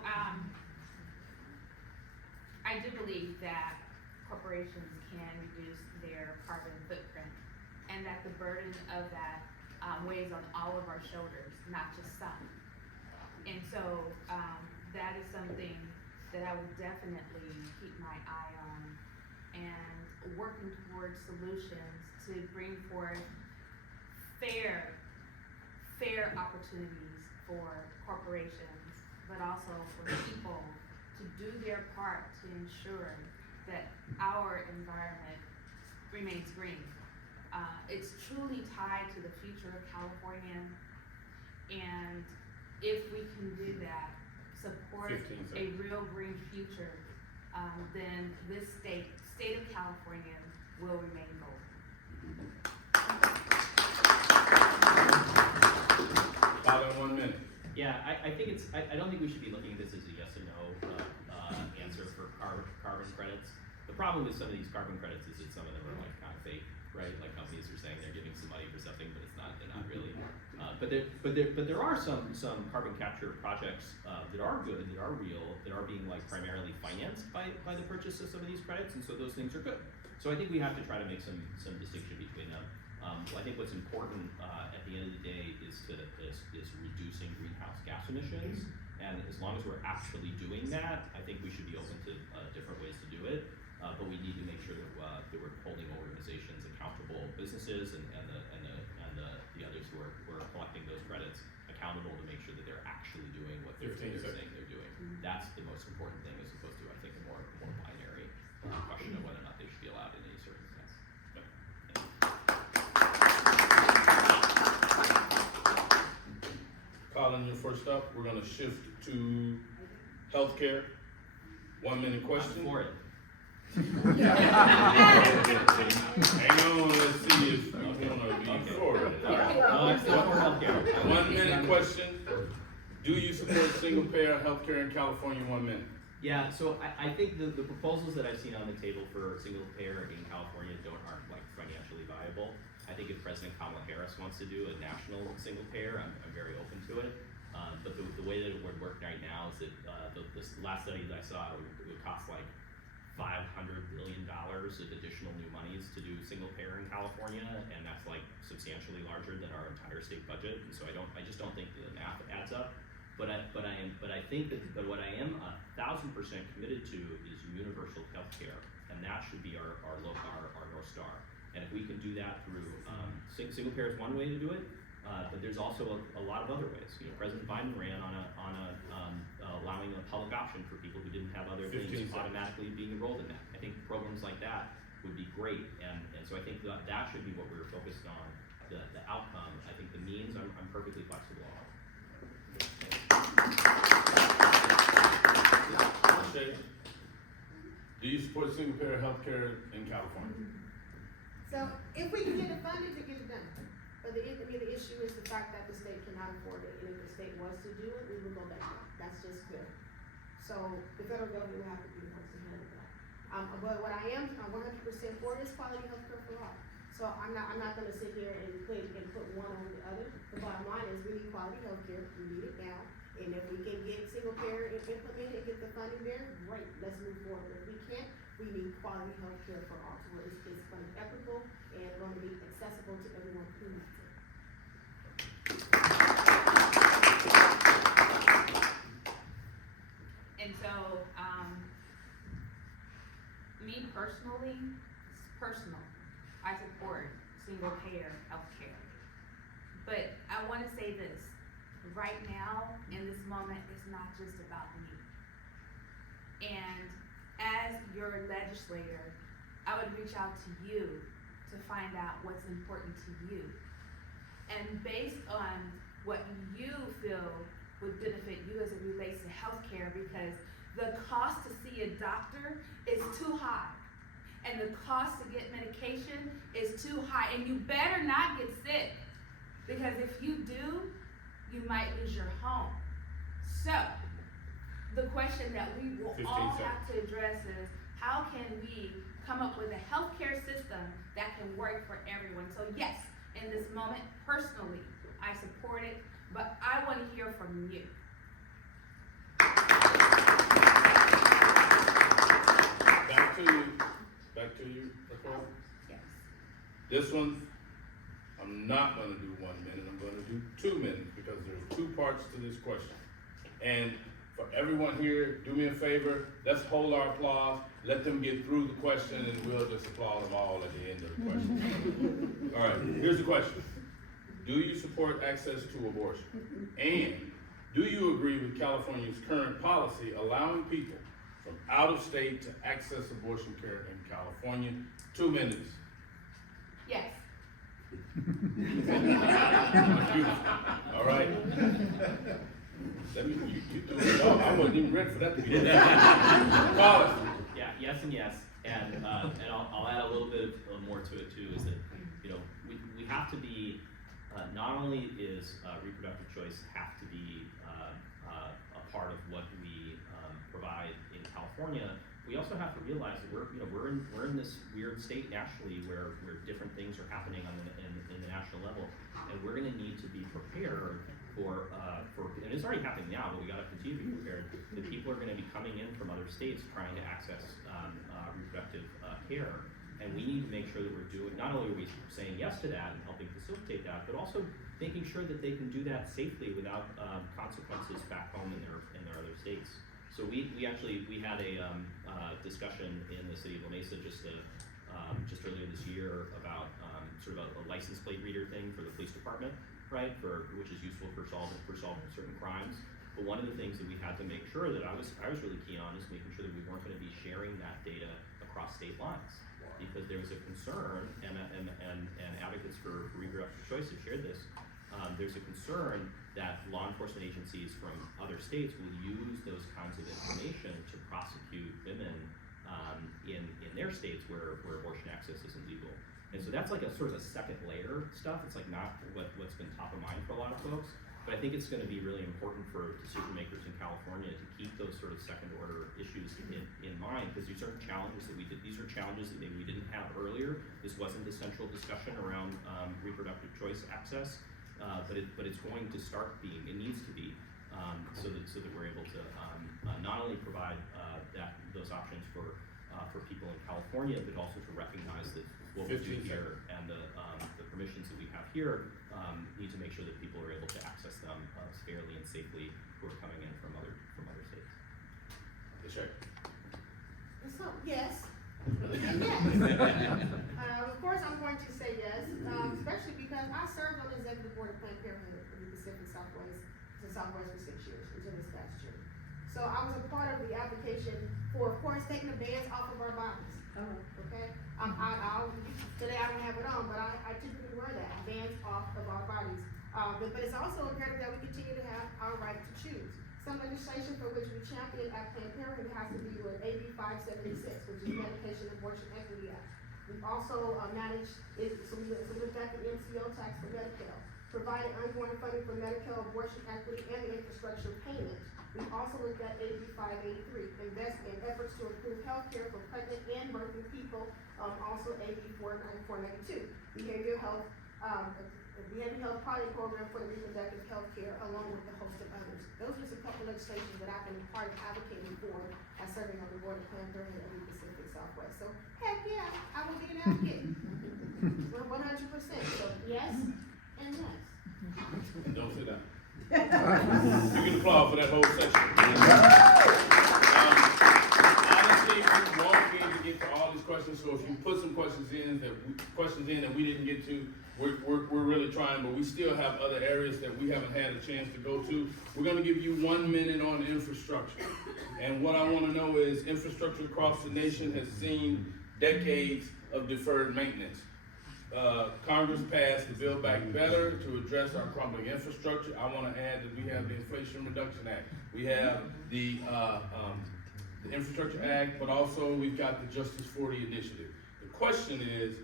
I do believe that corporations can reduce their carbon footprint, and that the burden of that weighs on all of our shoulders, not just some. And so, that is something that I would definitely keep my eye on, and working towards solutions to bring forth fair opportunities for corporations, but also for people to do their part to ensure that our environment remains green. It's truly tied to the future of California, and if we can do that, support 15 a seconds. real green future, then this state of California will remain golden. About in 1 minute. Yeah, I think I don't think we should be looking at this as a yes or no answer for carbon credits. The problem with some of these carbon credits is that some of them are like kind of fake, right? Like companies are saying they're giving some money for something, but they're not really. But there are some carbon capture projects that are good, that are real, that are being like primarily financed by the purchase of some of these credits, and so those things are good. So I think we have to try to make some distinction between them. I think what's important at the end of the day is reducing greenhouse gas emissions, and as long as we're actually doing that, I think we should be open to different ways to do it. But we need to make sure that we're holding organizations accountable, businesses and the others who are collecting those credits accountable to make sure that they're actually doing what they're saying they're doing. That's the most important thing, as opposed to, I think, a more binary question of whether or not they should be allowed in any circumstance. Colin, you're first up. We're gonna shift to healthcare. 1 minute question. I'm for it. Hang on, let's see if I'm gonna be for it. I'm still for healthcare. 1 minute question. Do you support single payer healthcare in California? 1 minute. Yeah, so I think the proposals that I've seen on the table for single payer in California aren't like financially viable. I think if President Kamala Harris wants to do a national single payer, I'm very open to it. But the way that it would work right now is that the last study that I saw, it would cost like $500 billion of additional new monies to do single payer in California, and that's like substantially larger than our entire state budget. And so I just don't think the math adds up. But what I am 1,000% committed to is universal health care, and that should be our North Star. And if we can do that through, single payer is one way to do it, but there's also a lot of other ways. You know, President Biden ran on allowing a public option for people who didn't have other things automatically being enrolled in that. I think programs like that would be great, and so I think that should be what we're focused on, the outcome. I think the means, I'm perfectly flexible on. LaShae, do you support single payer healthcare in California? So if we can get it funded, to get it done. But the issue is the fact that the state cannot afford it, and if the state was to do it, we would go back. That's just clear. So the federal government will have to be the ones to handle that. But what I am 100% for is quality healthcare for all. So I'm not gonna sit here and put one over the other. The bottom line is we need quality healthcare. We need it now. And if we can get single payer implemented and get the funding there, great. Let's move forward. If we can't, we need quality healthcare for all. So it's going to be equitable and going to be accessible to everyone who needs it. And so, me personally, it's personal. I support single payer healthcare. But I wanna say this, right now, in this moment, it's not just about me. And as your legislator, I would reach out to you to find out what's important to you. And based on what you feel would benefit you as it relates to healthcare, because the cost to see a doctor is too high. And the cost to get medication is too high. And you better not get sick, because if you do, you might lose your home. So, the question that we will all have to address is, how can we come up with a healthcare system that can work for everyone? So yes, in this moment, personally, I support it, but I want to hear from you. Back to you, Racquel. Yes. This one, I'm not gonna do 1 minute, I'm gonna do 2 minutes, because there's 2 parts to this question. And for everyone here, do me a favor, let's hold our applause, let them get through the question, and we'll just applaud them all at the end of the question. All right, here's the question. Do you support access to abortion? And do you agree with California's current policy allowing people from out of state to access abortion care in California? 2 minutes. Yes. All right. Let me, you do it. No, I wasn't even ready for that to be done. Colin. Yeah, yes and yes, and I'll add a little bit more to it too, is that, you know, we have to be, not only is reproductive choice have to be a part of what we provide in California, we also have to realize that we're in this weird state nationally where different things are happening in the national level, and we're going to need to be prepared for and it's already happening now, but we got to continue to be prepared. That people are going to be coming in from other states trying to access reproductive care, and we need to make sure that we're doing, not only are we saying yes to that and helping facilitate that, but also making sure that they can do that safely without consequences back home in their other states. So we had a discussion in the city of La Mesa just earlier this year about sort of a license plate reader thing for the police department, right? Which is useful for solving certain crimes. But one of the things that we had to make sure that I was really keen on is making sure that we weren't going to be sharing that data across state lines, because there was a concern, and advocates for reproductive choice have shared this. There's a concern that law enforcement agencies from other states will use those kinds of information to prosecute women in their states where abortion access isn't legal. And so that's like a sort of a second layer stuff. It's like not what's been top of mind for a lot of folks. But I think it's gonna be really important for decision makers in California to keep those sort of second order issues in mind, because these are challenges that these are challenges that maybe we didn't have earlier. This wasn't the central discussion around reproductive choice access, but it's going to start being, it needs to be, so that we're able to not only provide those options for people in California, but also to recognize that what we do here and the permissions that we have here need to make sure that people are able to access them fairly and safely who are coming in from other states. LaShae. So, yes. And yes. Of course, I'm going to say yes, especially because I served on the executive board of Planned Parenthood for the Pacific Southwest for 6 years until this past year. So I was a part of the application for, of course, taking the bans off of our bodies. Okay? Today I don't have it on, but I typically wear that, bans off of our bodies. But it's also imperative that we continue to have our right to choose. Some legislation for which we champion at Planned Parenthood has to do with AB 576, which is Medication Abortion Equity Act. We've also managed, so we looked at the MCO tax for Racquel, provided ongoing funding for Medicare abortion equity and the infrastructure payment. We've also looked at AB 583, invest in efforts to improve health care for pregnant and birthing people, also AB 492, behavioral health pilot program for the reproductive health care, along with a host of others. Those are just a couple of legislations that I've been a part of advocating for as serving on the board of Planned Parenthood of the Pacific Southwest. So, heck yeah, I will be an advocate. 100%. So, yes and yes. Don't sit down. You can applaud for that whole section. Honestly, we won't be able to get to all these questions, so if you put some questions in that we didn't get to, we're really trying, but we still have other areas that we haven't had a chance to go to. We're gonna give you 1 minute on infrastructure. And what I wanna know is, infrastructure across the nation has seen decades of deferred maintenance. Congress passed the Build Back Better to address our crumbling infrastructure. I wanna add that we have the Inflation Reduction Act. We have the Infrastructure Act, but also we've got the Justice 40 initiative. The question is,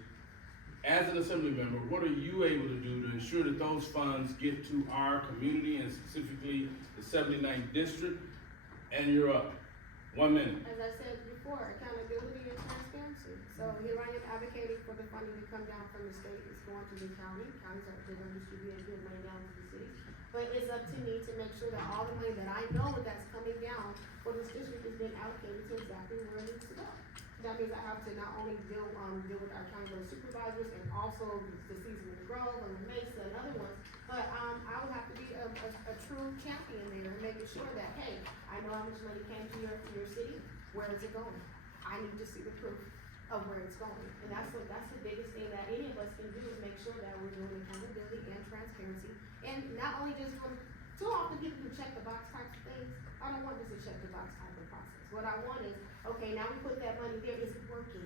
as an assembly member, what are you able to do to ensure that those funds get to our community and specifically the 79th district? And you're up. 1 minute. As I said before, accountability and transparency. So here I am advocating for the funding to come down from the state. It's going to the county. Counties are going to distribute good money down to the cities. But it's up to me to make sure that all the money that I know that's coming down for this district is being allocated to exactly where it needs to go. That means I have to not only deal with our county board of supervisors and also the Season of the Grove and the Mesa and other ones, but I would have to be a true champion there and making sure that, hey, I know how much money came to your city, where is it going? I need to see the proof of where it's going. And that's the biggest thing that any of us can do, is make sure that we're doing accountability and transparency. And not only just too often people do check the box type of things. I don't want this a check the box type of process. What I want is, okay, now we put that money there, is it working?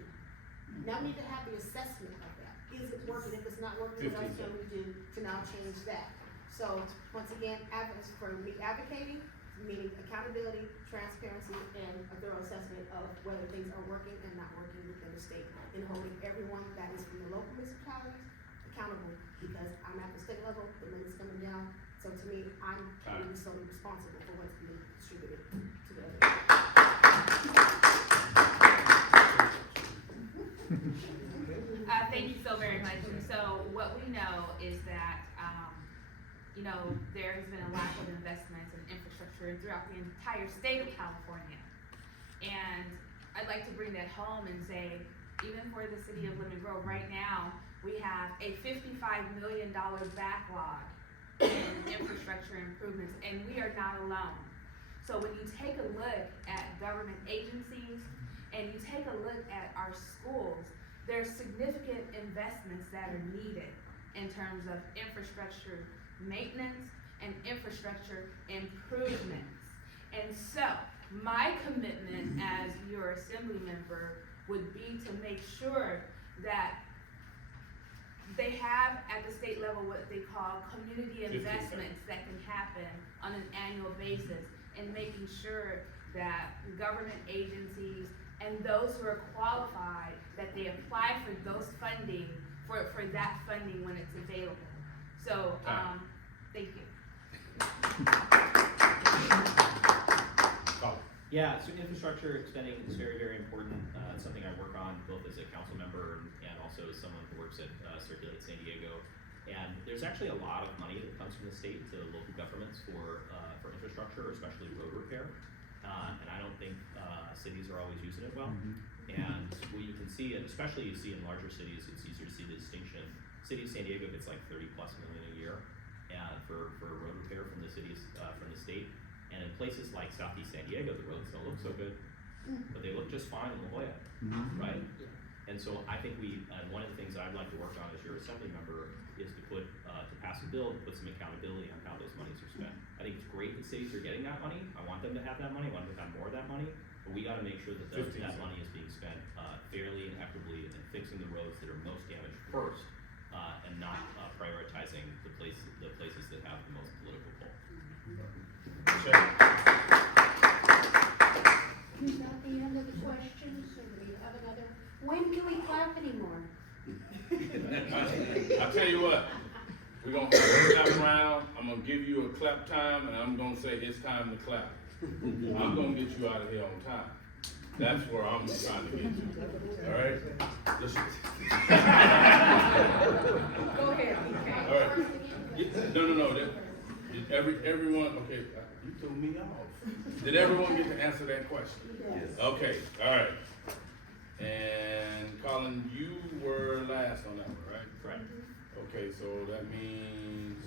Now we need to have the assessment of that. Is it working? If it's not working, what else can we do to now change that? So, once again, for me advocating, meaning accountability, transparency, and a thorough assessment of whether things are working and not working within the state, and holding everyone that is from the local municipalities accountable, because I'm at the state level, the money's coming down, so to me, I'm solely responsible for what's being distributed to the other. Thank you so very much. And so what we know is that, there has been a lack of investments in infrastructure throughout the entire state of California. And I'd like to bring that home and say, even for the city of Lemon Grove right now, we have a $55 million backlog in infrastructure improvements, and we are not alone. So when you take a look at government agencies and you take a look at our schools, there's significant investments that are needed in terms of infrastructure maintenance and infrastructure improvements. And so my commitment as your assembly member would be to make sure that they have at the state level what they call community investments that can happen on an annual basis, and making sure that government agencies and those who are qualified, that they apply for those funding, for that funding when it's available. So, thank you. Colin. Yeah, so infrastructure spending is very, very important. It's something I work on both as a council member and also as someone who works at Circulate San Diego. And there's actually a lot of money that comes from the state to local governments for infrastructure, especially road repair. And I don't think cities are always using it well. And what you can see, and especially you see in larger cities, it's easier to see the distinction. City of San Diego gets like 30+ million a year for road repair from the cities, from the state. And in places like Southeast San Diego, the roads don't look so good, but they look just fine in La Jolla, right? And so I think one of the things I'd like to work on as your assembly member is to pass a bill to put some accountability on how those monies are spent. I think it's great that cities are getting that money. I want them to have that money. I want them to have more of that money. But we gotta make sure that that money is being spent fairly and equitably and fixing the roads that are most damaged first, and not prioritizing the places that have the most political pull. Is that the end of the questions, or do you have another? When can we clap anymore? I'll tell you what, we're gonna have a clap round. I'm gonna give you a clap time, and I'm gonna say it's time to clap. I'm gonna get you out of here on time. That's where I'm trying to get you. All right? Go ahead, All right. No. Did everyone, okay, you threw me off. Did everyone get to answer that question? Yes. Okay, all right. And Colin, you were last on that one, right? Correct. Okay, so that means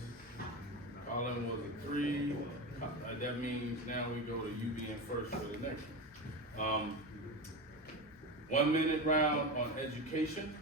Colin was a 3. That means now we go to you being first for the next one. 1 minute round on education.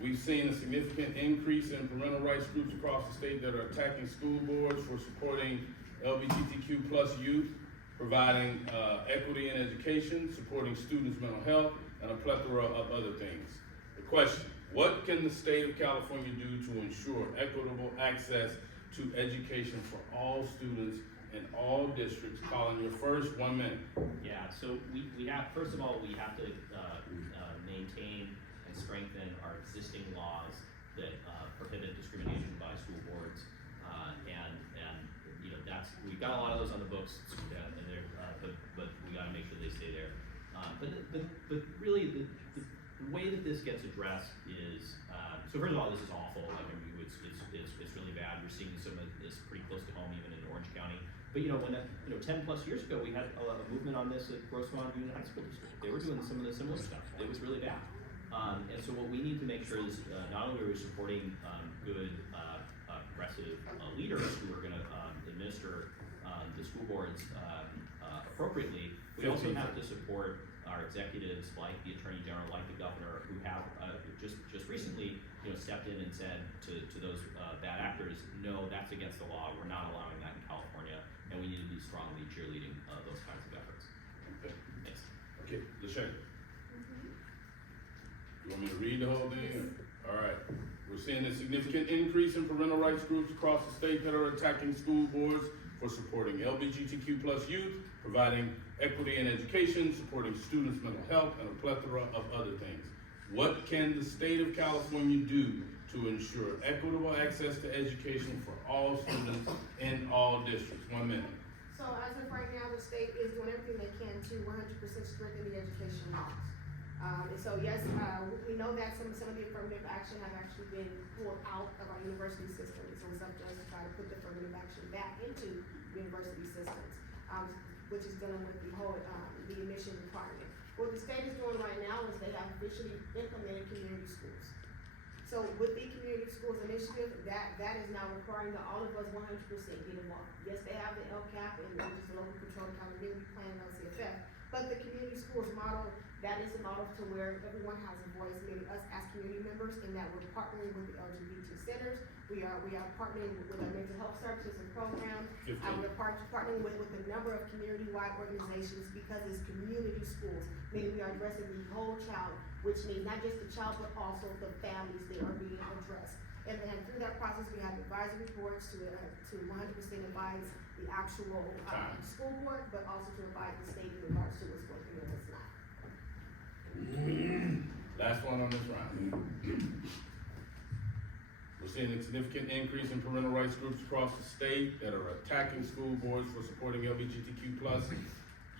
We've seen a significant increase in parental rights groups across the state that are attacking school boards for supporting LGBTQ+ youth, providing equity in education, supporting students' mental health, and a plethora of other things. The question, what can the state of California do to ensure equitable access to education for all students in all districts? Colin, your first 1 minute. Yeah, so we have, first of all, we have to maintain and strengthen our existing laws that prohibit discrimination by school boards, and you know, we've got a lot of those on the books, and they're, but we got to make sure they stay there. But really, the way that this gets addressed is, so first of all, this is awful. I mean, it's really bad. We're seeing some of this pretty close to home, even in Orange County. But you know, when 10+ years ago, we had a movement on this at Grossmont Union High School District. They were doing some of the similar stuff. It was really bad. And so what we need to make sure is not only are we supporting good, progressive leaders who are going to administer the school boards appropriately, we also have to support our executives, like the Attorney General, like the Governor, who have just recently, stepped in and said to those bad actors, no, that's against the law. We're not allowing that in California, and we need to be strongly cheerleading those kinds of efforts. Okay. Thanks. Okay, LaShae. You want me to read the whole thing? All right. We're seeing a significant increase in parental rights groups across the state that are attacking school boards for supporting LGBTQ+ youth, providing equity in education, supporting students' mental health, and a plethora of other things. What can the state of California do to ensure equitable access to education for all students in all districts? 1 minute. So as of right now, the state is doing everything they can to 100% strengthen the education laws. And so yes, we know that some of the affirmative action have actually been pulled out of our university system. So it's up to us to try to put the affirmative action back into university systems, which is dealing with the whole, the admission requirement. What the state is doing right now is they have officially implemented community schools. So with the community schools initiative, that is now requiring that all of us 100% get involved. Yes, they have the LCAP, and which is the local control accountability plan, LCFF, but the community schools model, that is a model to where everyone has a voice, meaning us as community members, and that we're partnering with the LGBT centers. We are partnering with our mental health services and programs. We're partnering with a number of community-wide organizations because it's community schools, meaning we are addressing the whole child, which means not just the child, but also the families that are being addressed. And then through that process, we have advisory boards to 100% advise the actual school board, but also to advise the state in regards to what's working and what's not. Last one on this round. seeing a significant increase in parental rights groups across the state that are attacking school boards for supporting LGBTQ+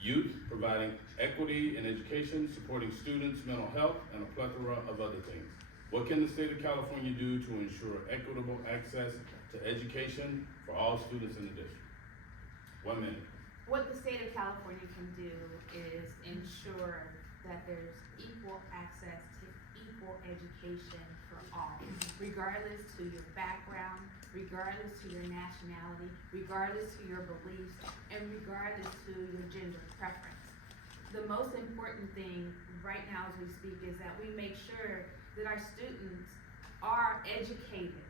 youth, providing equity in education, supporting students' mental health, and a plethora of other things. What can the state of California do to ensure equitable access to education for all students in the district? 1 minute. What the state of California can do is ensure that there's equal access to equal education for all, regardless to your background, regardless to your nationality, regardless to your beliefs, and regardless to your gender preference. The most important thing right now as we speak is that we make sure that our students are educated.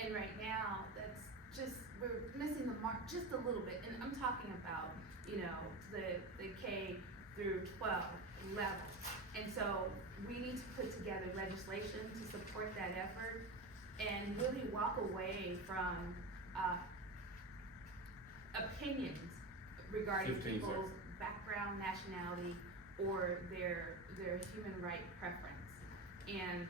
And right now, that's just, we're missing the mark just a little bit. And I'm talking about, you know, the K through 12 level. And so we need to put together legislation to support that effort and really walk away from opinions regarding 15 people's seconds. background, nationality, or their human right preference. And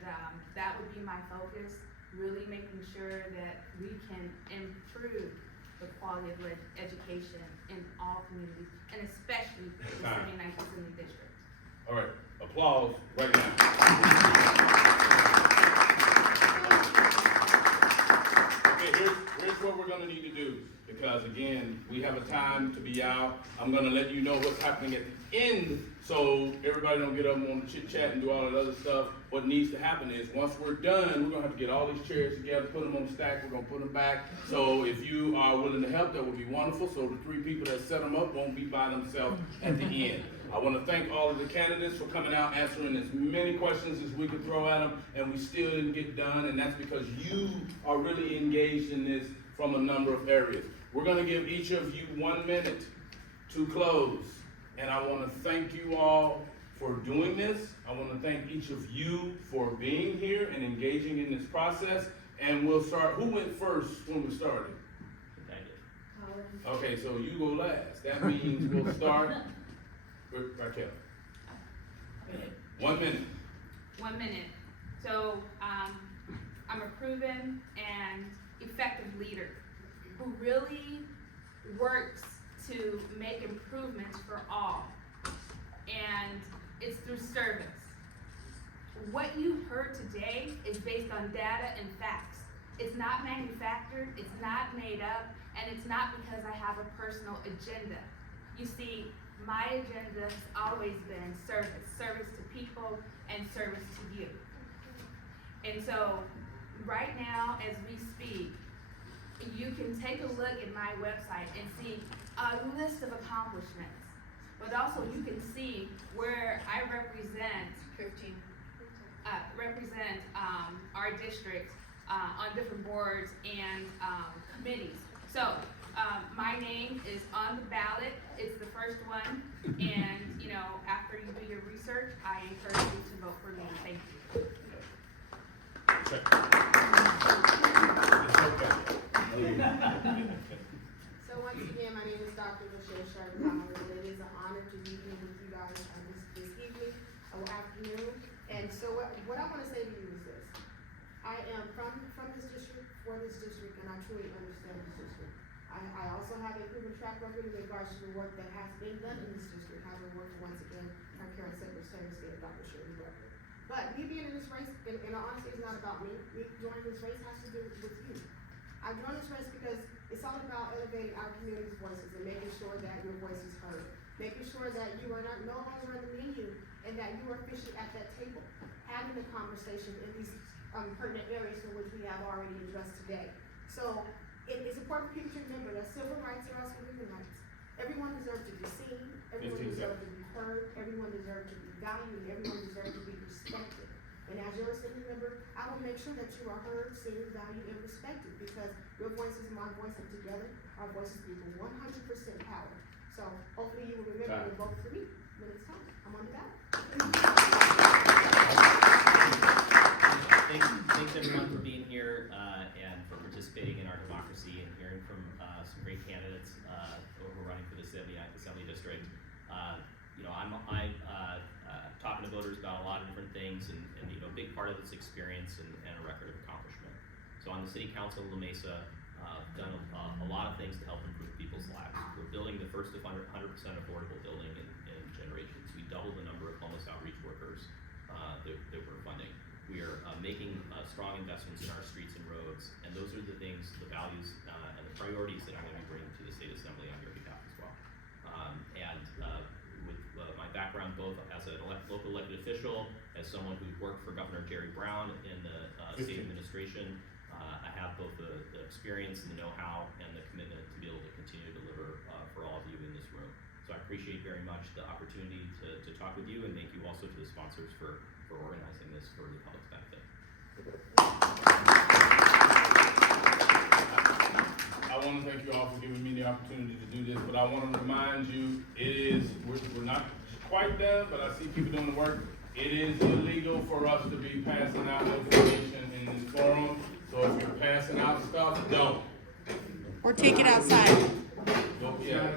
that would be my focus, really making sure that we can improve the quality of education in all communities, and especially the 79th Assembly District. All right, applause right now. Okay, here's what we're gonna need to do, because again, we have a time to be out. I'm gonna let you know what's happening at the end, so everybody don't get up and want to chit chat and do all that other stuff. What needs to happen is, once we're done, we're gonna have to get all these chairs together, put them on the stack, we're gonna put them back. So if you are willing to help, that would be wonderful, so the 3 people that set them up won't be by themselves at the end. I wanna thank all of the candidates for coming out, answering as many questions as we could throw at them, and we still didn't get done, and that's because you are really engaged in this from a number of areas. We're gonna give each of you 1 minute to close, and I wanna thank you all for doing this. I wanna thank each of you for being here and engaging in this process, and we'll start. Who went first when we started? Okay, so you go last. That means we'll start with Racquel. 1 minute. 1 minute. So I'm a proven and effective leader who really works to make improvements for all. And it's through service. What you heard today is based on data and facts. It's not manufactured, it's not made up, and it's not because I have a personal agenda. You see, my agenda has always been service. Service to people and service to you. And so, right now, as we speak, you can take a look at my website and see a list of accomplishments. But also you can see where I represent our district on different boards and committees. So my name is on the ballot. It's the first one, and you know, after you do your research, I encourage you to vote for me. Thank you. So once again, my name is Dr. LaShae. It is an honor to be here with you guys this evening or afternoon. And so what I want to say to you is this. I am from this district, for this district, and I truly understand this district. I also have a proven track record in regards to the work that has been done in this district, having worked once again for current Secretary of State, Dr. Shirley Racquel. But me being in this race, in all honesty, is not about me. Me joining this race has to do with you. I joined this race because it's all about elevating our community's voices and making sure that your voice is heard. Making sure that you are no longer on the menu and that you are officially at that table, having the conversation in these pertinent areas for which we have already addressed today. So it is important for people to remember that civil rights are also human rights. Everyone deserves to be seen, everyone deserves to be heard, everyone deserves to be valued, and everyone deserves to be respected. And as your assembly member, I will make sure that you are heard, seen, valued, and respected, because your voice is my voice, and together our voices equal 100% power. So hopefully you will remember to vote for me when it's time. I'm on the ballot. Thanks everyone for being here and for participating in our democracy and hearing from some great candidates who are running for the 79th Assembly District. You know, I'm talking to voters about a lot of different things, and you know, a big part of it's experience and a record of accomplishment. So on the City Council of La Mesa, done a lot of things to help improve people's lives. We're building the first 100% affordable building in generations. We doubled the number of homeless outreach workers that we're funding. We are making strong investments in our streets and roads, and those are the things, the values, and the priorities that I'm going to be bringing to the State Assembly on your behalf as well. With my background both as a local elected official, as someone who worked for Governor Jerry Brown in the state administration, I have both the experience and the know-how and the commitment to be able to continue to deliver for all of you in this room. So I appreciate very much the opportunity to talk with you, and thank you also to the sponsors for organizing this for the public's benefit. I want to thank you all for giving me the opportunity to do this, but I want to remind you, we're not quite done, but I see people doing the work. It is illegal for us to be passing out information in this forum, so if you're passing out stuff, don't. Or take it outside. Don't, yeah.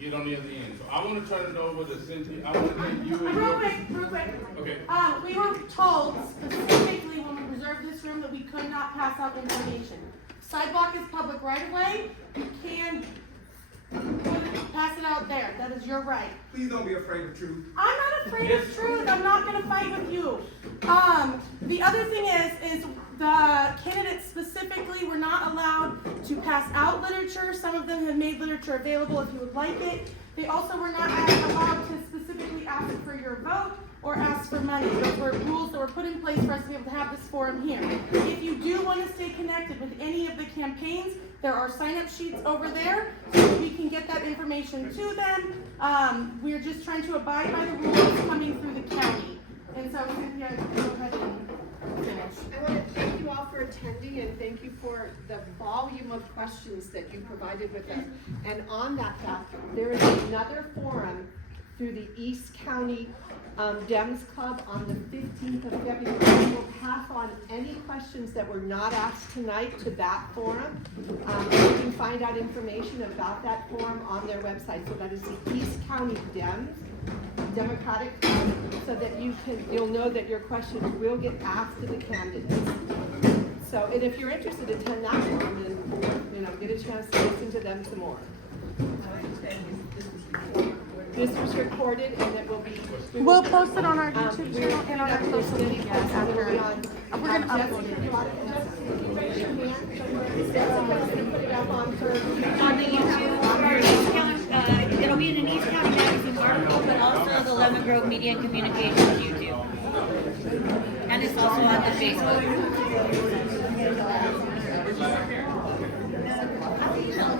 Get on the other end. So I want to turn it over to Cynthia. I want to thank you. Real quick. Okay. We were told specifically when we reserved this room that we could not pass out information. Sidewalk is public right of way. You can pass it out there. That is your right. Please don't be afraid of truth. I'm not afraid of truth. I'm not gonna fight with you. The other thing is the candidates specifically were not allowed to pass out literature. Some of them have made literature available if you would like it. They also were not allowed to specifically ask for your vote or ask for money. Those were rules that were put in place for us to be able to have this forum here. If you do want to stay connected with any of the campaigns, there are sign-up sheets over there so that we can get that information to them. We're just trying to abide by the rules coming through the county. And so, Cynthia, go ahead and finish. I want to thank you all for attending and thank you for the volume of questions that you provided with us. And on that fact, there is another forum through the East County Dems Club on the 15th of February. We will pass on any questions that were not asked tonight to that forum. You can find out information about that forum on their website. So that is the East County Dems, Democratic Club, so that you'll know that your questions will get asked to the candidates. So, and if you're interested, attend that forum and get a chance to listen to them some more. This was recorded and it will be. We'll post it on our YouTube channel and on our social media after. We're going to upload it. If you raise your hand, Jessica's going to put it up on the YouTube, or East County, it'll be in an East County Magazine article, but also the Lemon Grove Media and Communications YouTube. And it's also on the Facebook. Each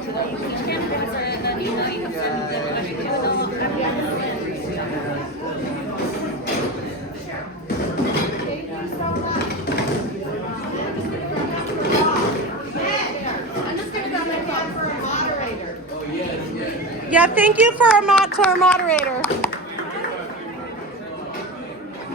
candidate has an email you can send them questions to, and they'll Thank you so much. I'm just going to go back on for a moderator. Yeah, thank you to our moderator.